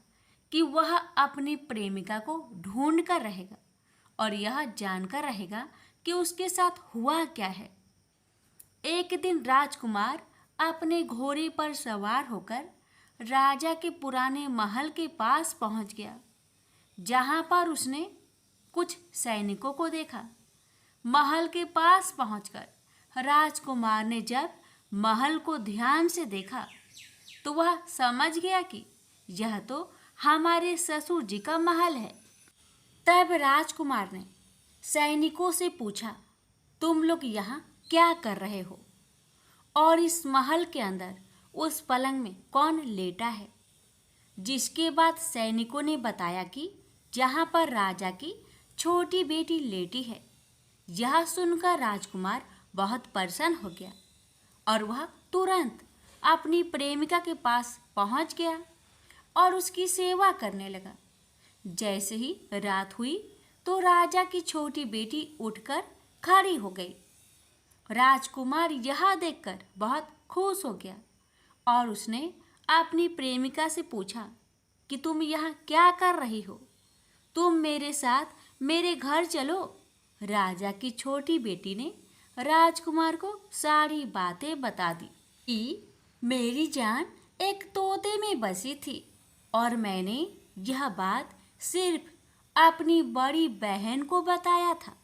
कि वह अपनी प्रेमिका को ढूंढ कर रहेगा और यह जानकर रहेगा कि उसके साथ हुआ क्या है। एक दिन राजकुमार अपने घोड़े पर सवार होकर राजा के पुराने महल के पास पहुंच गया, जहां पर उसने कुछ सैनिकों को देखा। महल के पास पहुंचकर राजकुमार ने जब महल को ध्यान से देखा तो वह समझ गया कि यह तो हमारे ससुर जी का महल है। तब राजकुमार ने सैनिकों से पूछा, तुम लोग यहाँ क्या कर रहे हो और इस महल के अंदर उस पलंग में कौन लेटा है? जिसके बाद सैनिकों ने बताया कि जहाँ पर राजा की छोटी बेटी लेटी है। यह सुनकर राजकुमार बहुत प्रसन्न हो गया और वह तुरंत अपनी प्रेमिका के पास पहुंच गया और उसकी सेवा करने लगा। जैसे ही रात हुई तो राजा की छोटी बेटी उठकर खड़ी हो गई। राजकुमार यह देखकर बहुत खुश हो गया और उसने अपनी प्रेमिका से पूछा कि तुम यहाँ क्या कर रही हो? तुम मेरे साथ मेरे घर चलो। राजा की छोटी बेटी ने राजकुमार को सारी बातें बता दी कि मेरी जान एक तोते में बसी थी और मैंने यह बात सिर्फ अपनी बड़ी बहन को बताया था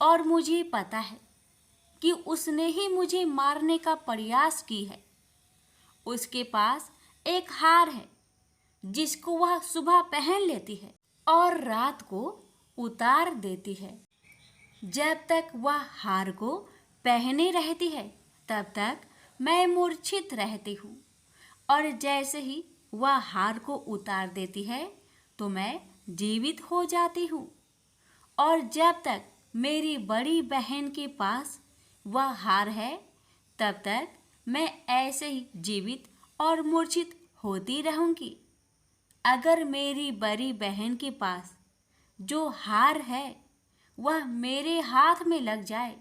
और मुझे पता है कि उसने ही मुझे मारने का प्रयास की है। उसके पास एक हार है जिसको वह सुबह पहन लेती है और रात को उतार देती है। जब तक वह हार को पहने रहती है तब तक मैं मूर्छित रहती हूँ और जैसे ही वह हार को उतार देती है तो मैं जीवित हो जाती हूँ और जब तक मेरी बड़ी बहन के पास वह हार है तब तक मैं ऐसे ही जीवित और मूर्छित होती रहूँगी। अगर मेरी बड़ी बहन के पास जो हार है वह मेरे हाथ में लग जाए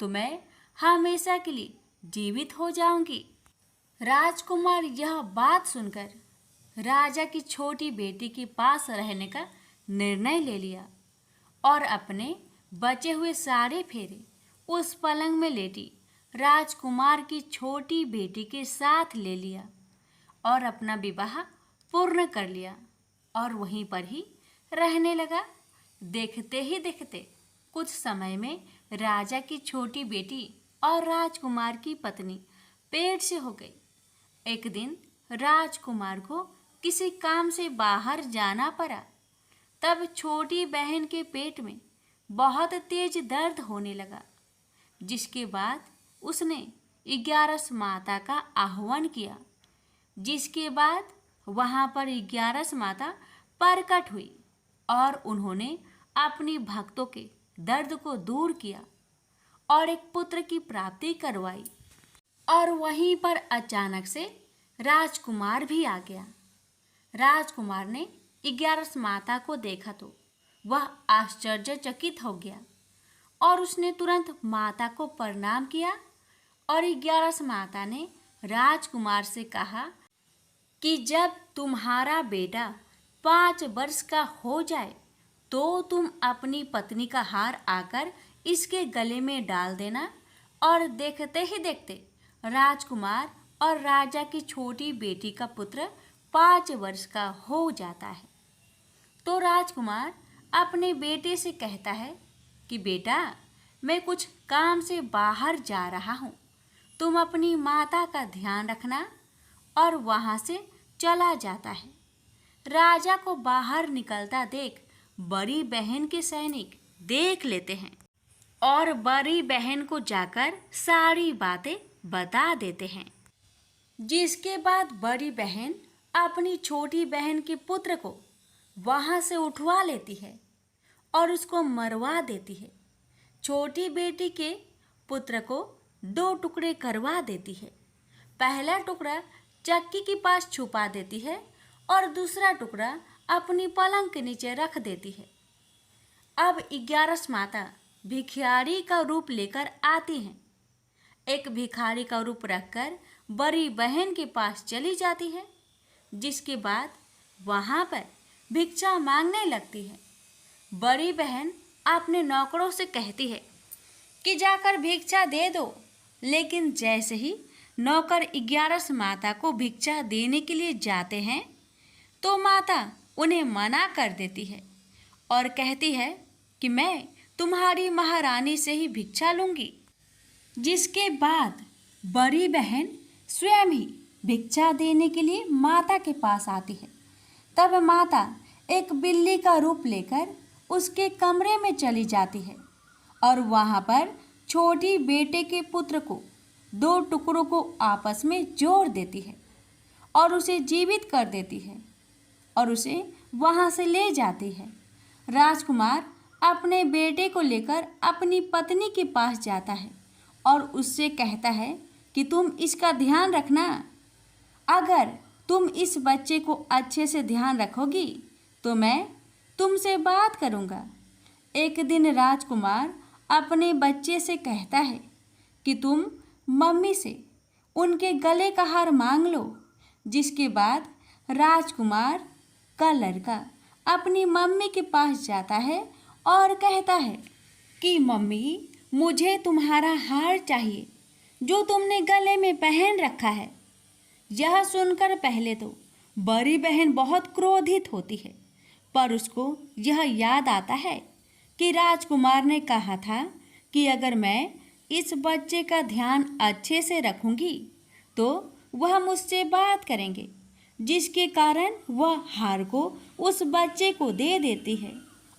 तो मैं हमेशा के लिए जीवित हो जाऊंगी। राजकुमार यह बात सुनकर राजा की छोटी बेटी के पास रहने का निर्णय ले लिया और अपने बचे हुए सारे फेरे उस पलंग में लेटी राजकुमार की छोटी बेटी के साथ ले लिया और अपना विवाह पूर्ण कर लिया और वहीं पर ही रहने लगा। देखते ही देखते कुछ समय में राजा की छोटी बेटी और राजकुमार की पत्नी पेट से हो गई। एक दिन राजकुमार को किसी काम से बाहर जाना पड़ा। तब छोटी बहन के पेट में बहुत तेज दर्द होने लगा, जिसके बाद उसने 11 माता का आह्वान किया। जिसके बाद वहाँ पर 11 माता प्रकट हुई और उन्होंने अपनी भक्तों के दर्द को दूर किया और एक पुत्र की प्राप्ति करवाई। और वहीं पर अचानक से राजकुमार भी आ गया। राजकुमार ने 11 माता को देखा तो वह आश्चर्यचकित हो गया और उसने तुरंत माता को प्रणाम किया और 11 माता ने राजकुमार से कहा कि जब तुम्हारा बेटा 5 वर्ष का हो जाए तो तुम अपनी पत्नी का हार आकर इसके गले में डाल देना। और देखते ही देखते राजकुमार और राजा की छोटी बेटी का पुत्र 5 वर्ष का हो जाता है। तो राजकुमार अपने बेटे से कहता है कि बेटा, मैं कुछ काम से बाहर जा रहा हूँ, तुम अपनी माता का ध्यान रखना। और वहाँ से चला जाता है। राजा को बाहर निकलता देख बड़ी बहन के सैनिक देख लेते हैं और बड़ी बहन को जाकर सारी बातें बता देते हैं। जिसके बाद बड़ी बहन अपनी छोटी बहन के पुत्र को वहाँ से उठवा लेती है और उसको मरवा देती है। छोटी बेटी के पुत्र को 2 टुकड़े करवा देती है। पहला टुकड़ा चक्की के पास छुपा देती है और दूसरा टुकड़ा अपनी पलंग के नीचे रख देती है। अब 11 माता भिखारी का रूप लेकर आती हैं। एक भिखारी का रूप रखकर बड़ी बहन के पास चली जाती है। जिसके बाद वहाँ पर भिक्षा मांगने लगती है। बड़ी बहन अपने नौकरों से कहती है कि जाकर भिक्षा दे दो, लेकिन जैसे ही नौकर 11 माता को भिक्षा देने के लिए जाते हैं तो माता उन्हें मना कर देती है और कहती है कि मैं तुम्हारी महारानी से ही भिक्षा लूंगी। जिसके बाद बड़ी बहन स्वयं ही भिक्षा देने के लिए माता के पास आती है। तब माता एक बिल्ली का रूप लेकर उसके कमरे में चली जाती है और वहाँ पर छोटी बेटे के पुत्र को 2 टुकड़ों को आपस में जोड़ देती है और उसे जीवित कर देती है और उसे वहाँ से ले जाती है। राजकुमार अपने बेटे को लेकर अपनी पत्नी के पास जाता है और उससे कहता है कि तुम इसका ध्यान रखना। अगर तुम इस बच्चे को अच्छे से ध्यान रखोगी तो मैं तुमसे बात करूँगा। एक दिन राजकुमार अपने बच्चे से कहता है कि तुम मम्मी से उनके गले का हार मांग लो। जिसके बाद राजकुमार का लड़का अपनी मम्मी के पास जाता है और कहता है कि मम्मी, मुझे तुम्हारा हार चाहिए जो तुमने गले में पहन रखा है। यह सुनकर पहले तो बड़ी बहन बहुत क्रोधित होती है, पर उसको यह याद आता है कि राजकुमार ने कहा था कि अगर मैं इस बच्चे का ध्यान अच्छे से रखूंगी तो वह मुझसे बात करेंगे, जिसके कारण वह हार को उस बच्चे को दे देती है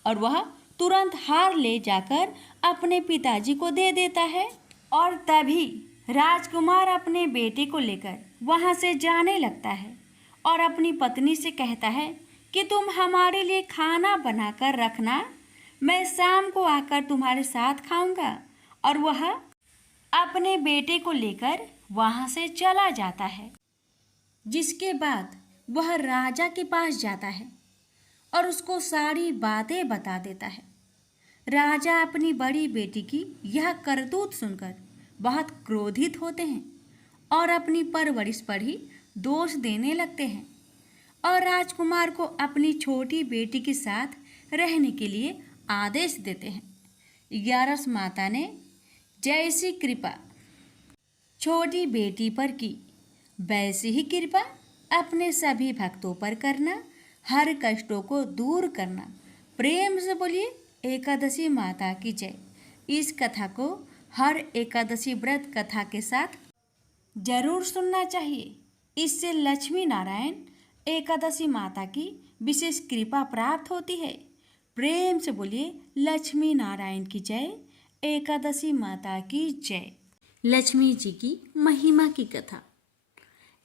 और वह तुरंत हार ले जाकर अपने पिताजी को दे देता है। और तभी राजकुमार अपने बेटे को लेकर वहाँ से जाने लगता है और अपनी पत्नी से कहता है कि तुम हमारे लिए खाना बनाकर रखना, मैं शाम को आकर तुम्हारे साथ खाऊंगा। और वह अपने बेटे को लेकर वहाँ से चला जाता है। जिसके बाद वह राजा के पास जाता है और उसको सारी बातें बता देता है। राजा अपनी बड़ी बेटी की यह करतूत सुनकर बहुत क्रोधित होते हैं और अपनी परवरिश पर ही दोष देने लगते हैं और राजकुमार को अपनी छोटी बेटी के साथ रहने के लिए आदेश देते हैं। 11 माता ने जैसी कृपा छोटी बेटी पर की, वैसी ही कृपा अपने सभी भक्तों पर करना, हर कष्टों को दूर करना। प्रेम से बोलिए एकादशी माता की जय। इस कथा को हर एकादशी व्रत कथा के साथ जरूर सुनना चाहिए। इससे लक्ष्मी नारायण एकादशी माता की विशेष कृपा प्राप्त होती है। प्रेम से बोलिए लक्ष्मी नारायण की जय, एकादशी माता की जय। लक्ष्मी जी की महिमा की कथा।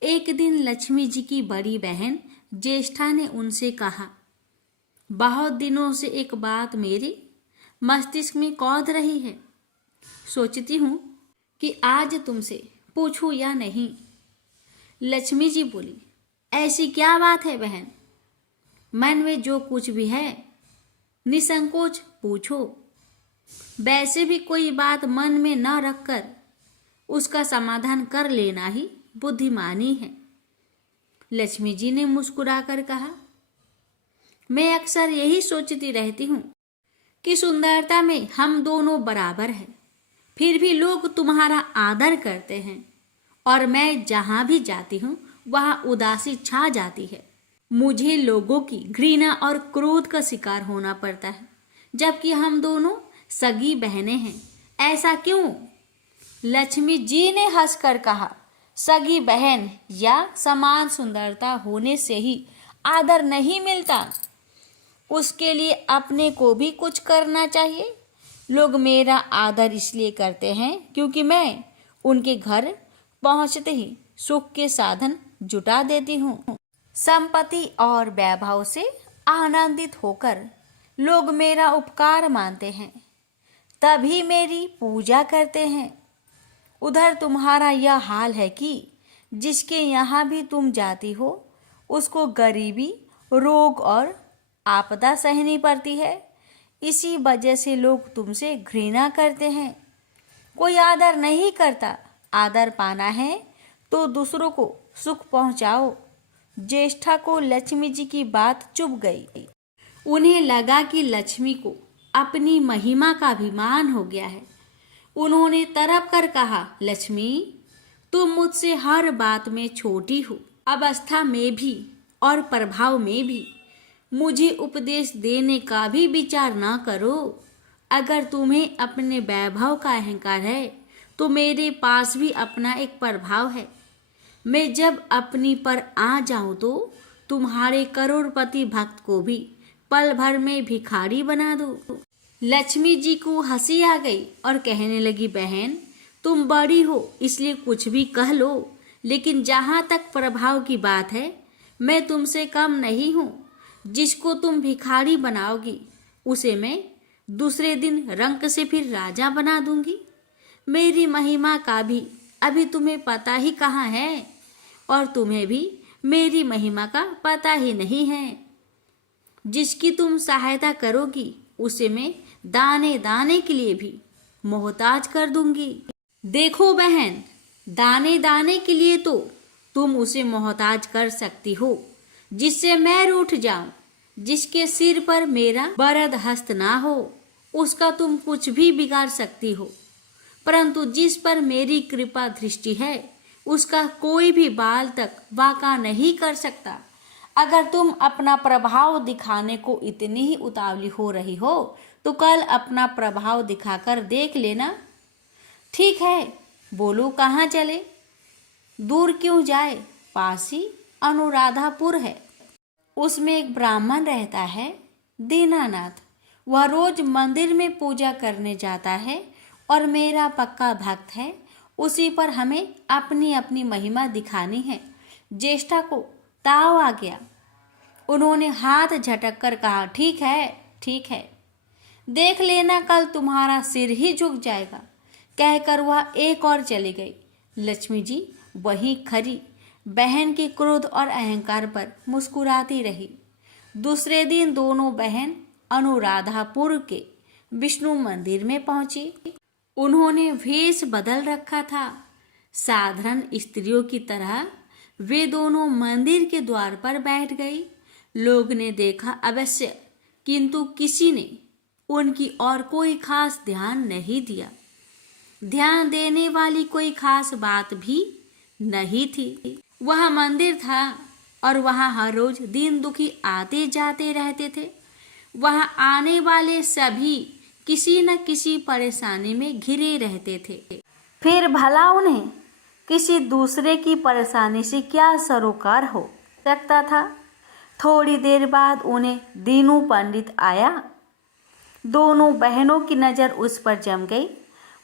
एक दिन लक्ष्मी जी की बड़ी बहन ज्येष्ठा ने उनसे कहा, बहुत दिनों से एक बात मेरे मस्तिष्क में कौध रही है, सोचती हूँ कि आज तुमसे पूछूं या नहीं। लक्ष्मी जी बोली, ऐसी क्या बात है बहन, मन में जो कुछ भी है निसंकोच पूछो। वैसे भी कोई बात मन में न रखकर उसका समाधान कर लेना ही बुद्धिमानी है। लक्ष्मी जी ने मुस्कुराकर कहा, मैं अक्सर यही सोचती रहती हूँ कि सुंदरता में हम दोनों बराबर हैं, फिर भी लोग तुम्हारा आदर करते हैं और मैं जहाँ भी जाती हूँ वहाँ उदासी छा जाती है। मुझे लोगों की घृणा और क्रोध का शिकार होना पड़ता है, जबकि हम दोनों सगी बहनें हैं। ऐसा क्यों? लक्ष्मी जी ने हंसकर कहा, सगी बहन या समान सुंदरता होने से ही आदर नहीं मिलता, उसके लिए अपने को भी कुछ करना चाहिए। लोग मेरा आदर इसलिए करते हैं क्योंकि मैं उनके घर पहुंचते ही सुख के साधन जुटा देती हूँ। संपत्ति और वैभव से आनंदित होकर लोग मेरा उपकार मानते हैं, तभी मेरी पूजा करते हैं। उधर तुम्हारा यह हाल है कि जिसके यहाँ भी तुम जाती हो उसको गरीबी, रोग और आपदा सहनी पड़ती है। इसी वजह से लोग तुमसे घृणा करते हैं। कोई आदर नहीं करता। आदर पाना है तो दूसरों को सुख पहुंचाओ। ज्येष्ठा को लक्ष्मी जी की बात चुभ गई। उन्हें लगा कि लक्ष्मी को अपनी महिमा का अभिमान हो गया है। उन्होंने तड़प कर कहा, लक्ष्मी, तुम मुझसे हर बात में छोटी हो, अवस्था में भी और प्रभाव में भी। मुझे उपदेश देने का भी विचार ना करो। अगर तुम्हें अपने वैभव का अहंकार है तो मेरे पास भी अपना एक प्रभाव है। मैं जब अपनी पर आ जाऊं तो तुम्हारे करोड़पति भक्त को भी पल भर में भिखारी बना दूं। लक्ष्मी जी को हंसी आ गई और कहने लगी, बहन तुम बड़ी हो इसलिए कुछ भी कह लो, लेकिन जहाँ तक प्रभाव की बात है मैं तुमसे कम नहीं हूँ। जिसको तुम भिखारी बनाओगी उसे मैं दूसरे दिन रंक से फिर राजा बना दूंगी। मेरी महिमा का भी अभी तुम्हें पता ही कहाँ है, और तुम्हें भी मेरी महिमा का पता ही नहीं है। जिसकी तुम सहायता करोगी उसे मैं दाने दाने के लिए भी मोहताज कर दूंगी। देखो बहन, दाने दाने के लिए तो तुम उसे मोहताज कर सकती हो जिससे मैं रूठ जाऊं। जिसके सिर पर मेरा वरद हस्त ना हो उसका तुम कुछ भी बिगाड़ सकती हो, परंतु जिस पर मेरी कृपा दृष्टि है उसका कोई भी बाल तक वाका नहीं कर सकता। अगर तुम अपना प्रभाव दिखाने को इतनी ही उतावली हो रही हो तो कल अपना प्रभाव दिखाकर देख लेना। ठीक है, बोलो कहाँ चले? दूर क्यों जाए, पास ही अनुराधापुर है। उसमें एक ब्राह्मण रहता है, दीनानाथ। वह रोज मंदिर में पूजा करने जाता है और मेरा पक्का भक्त है। उसी पर हमें अपनी अपनी महिमा दिखानी है। ज्येष्ठा को ताव आ गया। उन्होंने हाथ झटक कर कहा, ठीक है ठीक है, देख लेना कल तुम्हारा सिर ही झुक जाएगा। कहकर वह एक और चली गई। लक्ष्मी जी वहीं खड़ी बहन के क्रोध और अहंकार पर मुस्कुराती रही। दूसरे दिन दोनों बहन अनुराधापुर के विष्णु मंदिर में पहुंची। उन्होंने वेश बदल रखा था। साधारण स्त्रियों की तरह वे दोनों मंदिर के द्वार पर बैठ गई। लोग ने देखा अवश्य, किंतु किसी ने उनकी और कोई खास ध्यान नहीं दिया। ध्यान देने वाली कोई खास बात भी नहीं थी। वह मंदिर था और वहां हर रोज दीन दुखी आते जाते रहते थे। वहां आने वाले सभी किसी न किसी परेशानी में घिरे रहते थे। फिर भला उन्हें किसी दूसरे की परेशानी से क्या सरोकार हो सकता था। थोड़ी देर बाद उन्हें दीनू पंडित आया। दोनों बहनों की नज़र उस पर जम गई।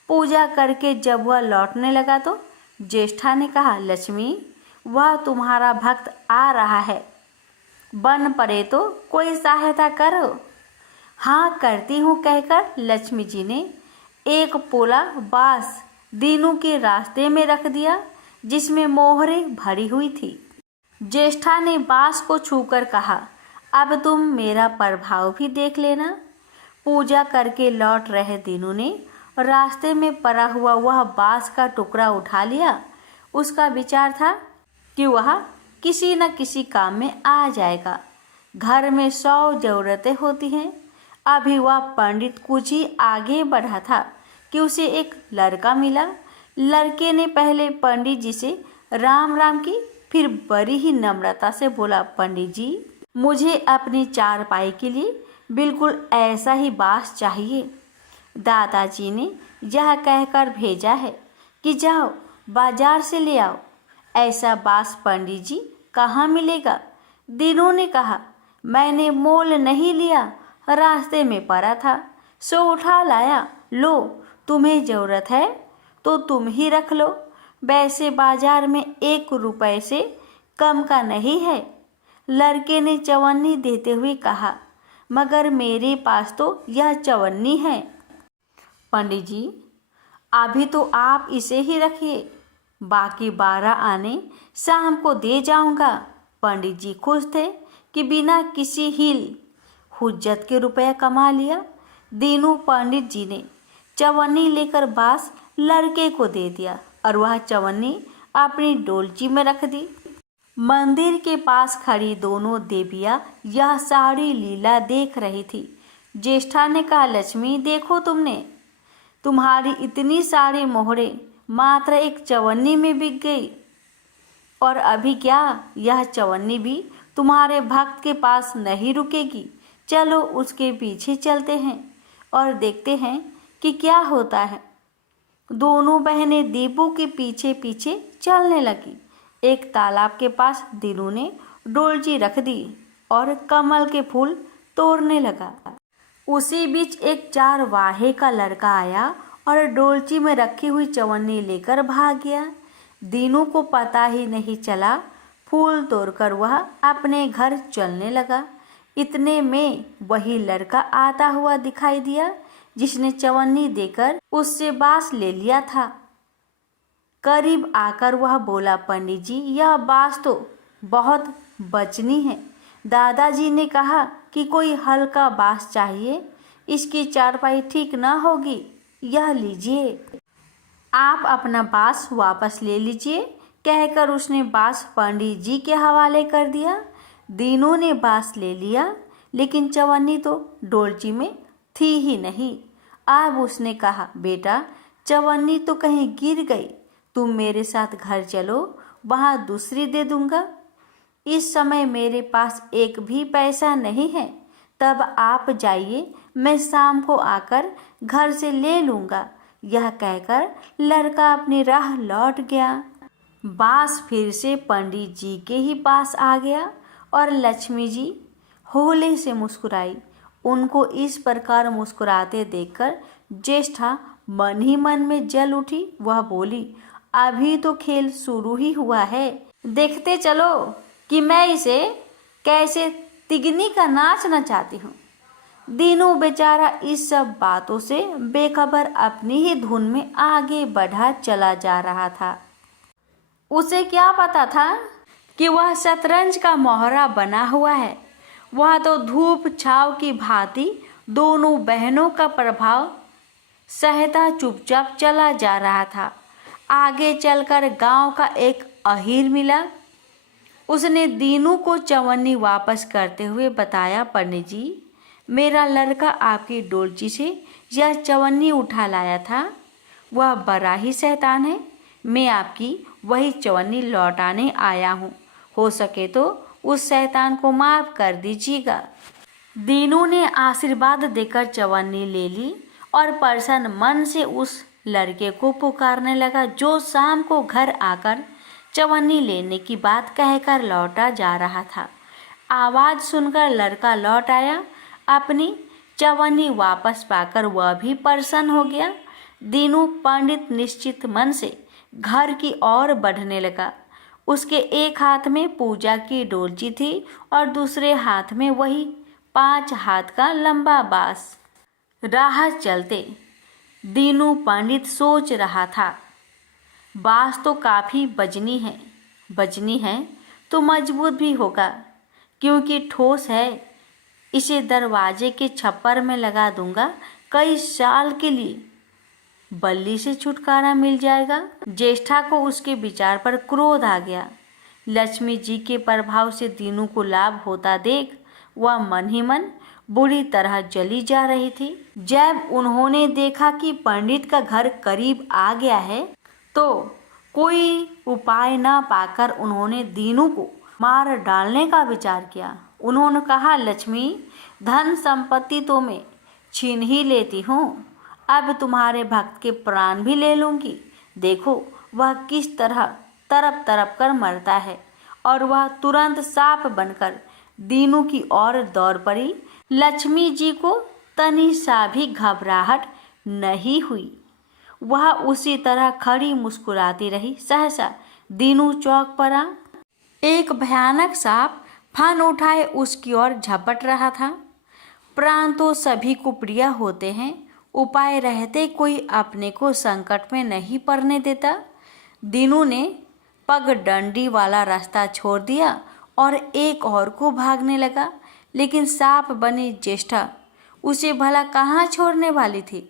पूजा करके जब वह लौटने लगा तो ज्येष्ठा ने कहा, लक्ष्मी वह तुम्हारा भक्त आ रहा है, बन पड़े तो कोई सहायता करो। हाँ करती हूँ कहकर लक्ष्मी जी ने एक पोला बांस दीनू के रास्ते में रख दिया जिसमें मोहरें भरी हुई थी। ज्येष्ठा ने बांस को छूकर कहा, अब तुम मेरा प्रभाव भी देख लेना। पूजा करके लौट रहे दीनू ने रास्ते में पड़ा हुआ वह बांस का टुकड़ा उठा लिया। उसका विचार था कि वह किसी न किसी काम में आ जाएगा। घर में 100 जरूरतें होती हैं। अभी वह पंडित कुछ ही आगे बढ़ा था कि उसे एक लड़का मिला। लड़के ने पहले पंडित जी से राम राम की, फिर बड़ी ही नम्रता से बोला, पंडित जी मुझे अपनी चारपाई के लिए बिल्कुल ऐसा ही बांस चाहिए। दादाजी ने यह कहकर भेजा है कि जाओ बाजार से ले आओ। ऐसा बांस पंडित जी कहाँ मिलेगा? दीनू ने कहा, मैंने मोल नहीं लिया, रास्ते में पड़ा था सो उठा लाया। लो तुम्हें ज़रूरत है तो तुम ही रख लो। वैसे बाजार में 1 रुपए से कम का नहीं है। लड़के ने चवन्नी देते हुए कहा, मगर मेरे पास तो यह चवन्नी है। पंडित जी अभी तो आप इसे ही रखिए, बाकी 12 आने शाम को दे जाऊंगा। पंडित जी खुश थे कि बिना किसी हील हुज्जत के रुपया कमा लिया। दीनू पंडित जी ने चवन्नी लेकर बांस लड़के को दे दिया और वह चवन्नी अपनी डोलची में रख दी। मंदिर के पास खड़ी दोनों देवियाँ यह सारी लीला देख रही थी। ज्येष्ठा ने कहा, लक्ष्मी देखो तुमने, तुम्हारी इतनी सारी मोहरें मात्र एक चवन्नी में बिक गई। और अभी क्या, यह चवन्नी भी तुम्हारे भक्त के पास नहीं रुकेगी। चलो उसके पीछे चलते हैं और देखते हैं कि क्या होता है। दोनों बहनें दीपू के पीछे पीछे चलने लगी। एक तालाब के पास दीनू ने डोलची रख दी और कमल के फूल तोड़ने लगा। उसी बीच एक चारवाहे का लड़का आया और डोलची में रखी हुई चवन्नी लेकर भाग गया। दीनू को पता ही नहीं चला, फूल तोड़कर वह अपने घर चलने लगा। इतने में वही लड़का आता हुआ दिखाई दिया जिसने चवन्नी देकर उससे बांस ले लिया था। करीब आकर वह बोला, पंडित जी, यह बांस तो बहुत बचनी है। दादाजी ने कहा कि कोई हल्का बांस चाहिए, इसकी चारपाई ठीक न होगी, यह लीजिए, आप अपना बांस वापस ले लीजिए। कहकर उसने बांस पंडित जी के हवाले कर दिया। दीनू ने बांस ले लिया, लेकिन चवन्नी तो डोलची में थी ही नहीं। अब उसने कहा, बेटा, चवन्नी तो कहीं गिर गई, तुम मेरे साथ घर चलो, वहाँ दूसरी दे दूंगा। इस समय मेरे पास एक भी पैसा नहीं है, तब आप जाइए, मैं शाम को आकर घर से ले लूँगा। यह कहकर लड़का अपनी राह लौट गया। बांस फिर से पंडित जी के ही पास आ गया और लक्ष्मी जी होले से मुस्कुराई। उनको इस प्रकार मुस्कुराते देखकर ज्येष्ठा मन ही मन में जल उठी। वह बोली, अभी तो खेल शुरू ही हुआ है, देखते चलो कि मैं इसे कैसे तिगनी का नाच नचाती हूँ। दीनू बेचारा इस सब बातों से बेखबर अपनी ही धुन में आगे बढ़ा चला जा रहा था। उसे क्या पता था कि वह शतरंज का मोहरा बना हुआ है। वह तो धूप छाव की भांति दोनों बहनों का प्रभाव सहता चुपचाप चला जा रहा था। आगे चलकर गांव का एक अहीर मिला। उसने दीनू को चवन्नी वापस करते हुए बताया, पंडित जी, मेरा लड़का आपकी डोलची से यह चवन्नी उठा लाया था। वह बड़ा ही शैतान है। मैं आपकी वही चवन्नी लौटाने आया हूँ। हो सके तो उस शैतान को माफ कर दीजिएगा। दीनू ने आशीर्वाद देकर चवन्नी ले ली और प्रसन्न मन से उस लड़के को पुकारने लगा, जो शाम को घर आकर चवन्नी लेने की बात कहकर लौटा जा रहा था। आवाज़ सुनकर लड़का लौट आया। अपनी चवन्नी वापस पाकर वह भी प्रसन्न हो गया। दीनू पंडित निश्चित मन से घर की ओर बढ़ने लगा। उसके एक हाथ में पूजा की डोलची थी और दूसरे हाथ में वही 5 हाथ का लंबा बांस। राह चलते दीनू पंडित सोच रहा था, बांस तो काफ़ी बजनी है तो मजबूत भी होगा, क्योंकि ठोस है। इसे दरवाजे के छप्पर में लगा दूंगा, कई साल के लिए बल्ली से छुटकारा मिल जाएगा। ज्येष्ठा को उसके विचार पर क्रोध आ गया। लक्ष्मी जी के प्रभाव से दीनू को लाभ होता देख वह मन ही मन बुरी तरह जली जा रही थी। जब उन्होंने देखा कि पंडित का घर करीब आ गया है, तो कोई उपाय न पाकर उन्होंने दीनू को मार डालने का विचार किया। उन्होंने कहा, लक्ष्मी, धन संपत्ति तो मैं छीन ही लेती हूँ, अब तुम्हारे भक्त के प्राण भी ले लूँगी। देखो वह किस तरह तरप तरप कर मरता है। और वह तुरंत सांप बनकर दीनू की ओर दौड़ पड़ी। लक्ष्मी जी को तनी सा भी घबराहट नहीं हुई। वह उसी तरह खड़ी मुस्कुराती रही। सहसा दीनू चौक पड़ा। एक भयानक सांप फन उठाए उसकी ओर झपट रहा था। प्राण तो सभी को प्रिय होते हैं, उपाय रहते कोई अपने को संकट में नहीं पड़ने देता। दीनू ने पगडंडी वाला रास्ता छोड़ दिया और एक और को भागने लगा, लेकिन सांप बनी ज्येष्ठा उसे भला कहाँ छोड़ने वाली थी।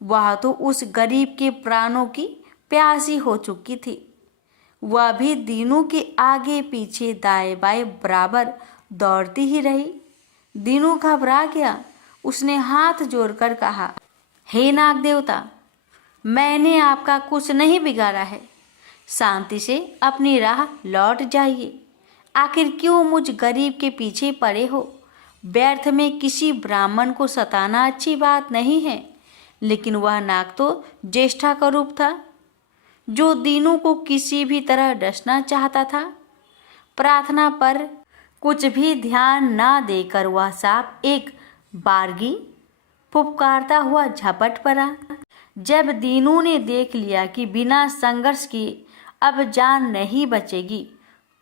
वह तो उस गरीब के प्राणों की प्यासी हो चुकी थी। वह भी दीनू के आगे पीछे दाएं बाएं बराबर दौड़ती ही रही। दीनू घबरा गया। उसने हाथ जोड़कर कहा, हे नाग देवता, मैंने आपका कुछ नहीं बिगाड़ा है, शांति से अपनी राह लौट जाइए। आखिर क्यों मुझ गरीब के पीछे पड़े हो? व्यर्थ में किसी ब्राह्मण को सताना अच्छी बात नहीं है, लेकिन वह नाग तो ज्येष्ठा का रूप था, जो दीनू को किसी भी तरह डसना चाहता था। प्रार्थना पर कुछ भी ध्यान ना देकर वह सांप एक बारगी फुफकारता हुआ झपट पड़ा। जब दीनू ने देख लिया कि बिना संघर्ष किए अब जान नहीं बचेगी,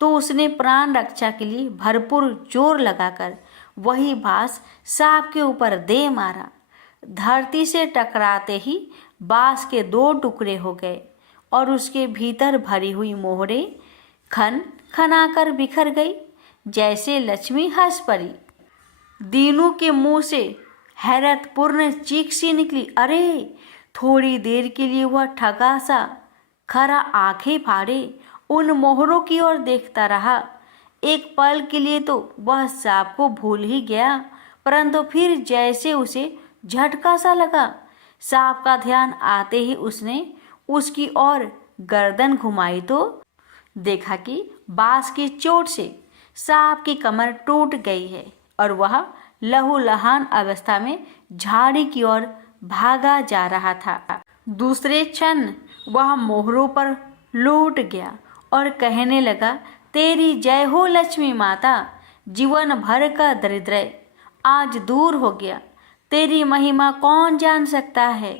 तो उसने प्राण रक्षा के लिए भरपूर जोर लगाकर वही बाँस सांप के ऊपर दे मारा। धरती से टकराते ही बाँस के 2 टुकड़े हो गए और उसके भीतर भरी हुई मोहरे खन खनाकर बिखर गई, जैसे लक्ष्मी हंस पड़ी। दीनू के मुंह से हैरतपूर्ण चीख सी निकली। अरे! थोड़ी देर के लिए वह ठगा सा खरा आंखें फाड़े उन मोहरों की ओर देखता रहा। एक पल के लिए तो वह सांप को भूल ही गया, परंतु फिर जैसे उसे झटका सा लगा। सांप का ध्यान आते ही उसने उसकी ओर गर्दन घुमाई तो देखा कि बाँस की चोट से सांप की कमर टूट गई है और वह लहूलुहान अवस्था में झाड़ी की ओर भागा जा रहा था। दूसरे क्षण वह मोहरों पर लौट गया और कहने लगा, तेरी जय हो लक्ष्मी माता, जीवन भर का दरिद्र आज दूर हो गया, तेरी महिमा कौन जान सकता है।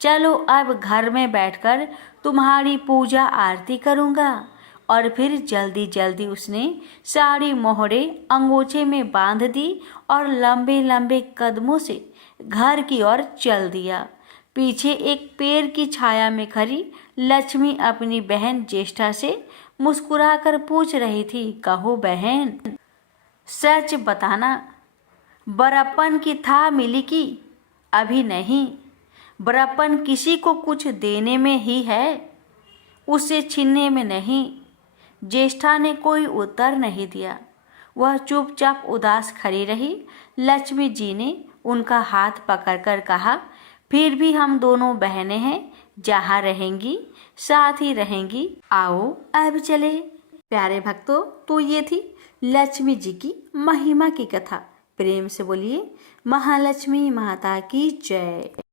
चलो अब घर में बैठकर तुम्हारी पूजा आरती करूँगा। और फिर जल्दी जल्दी उसने सारी मोहरे अंगोछे में बांध दी और लंबे लंबे कदमों से घर की ओर चल दिया। पीछे एक पेड़ की छाया में खड़ी लक्ष्मी अपनी बहन ज्येष्ठा से मुस्कुराकर पूछ रही थी, कहो बहन, सच बताना, बड़प्पन की था मिली की अभी नहीं? बड़प्पन किसी को कुछ देने में ही है, उसे छीनने में नहीं। ज्येष्ठा ने कोई उत्तर नहीं दिया। वह चुपचाप उदास खड़ी रही। लक्ष्मी जी ने उनका हाथ पकड़कर कहा, फिर भी हम दोनों बहनें हैं, जहाँ रहेंगी साथ ही रहेंगी। आओ अब चले। प्यारे भक्तों, तो ये थी लक्ष्मी जी की महिमा की कथा। प्रेम से बोलिए महालक्ष्मी माता की जय।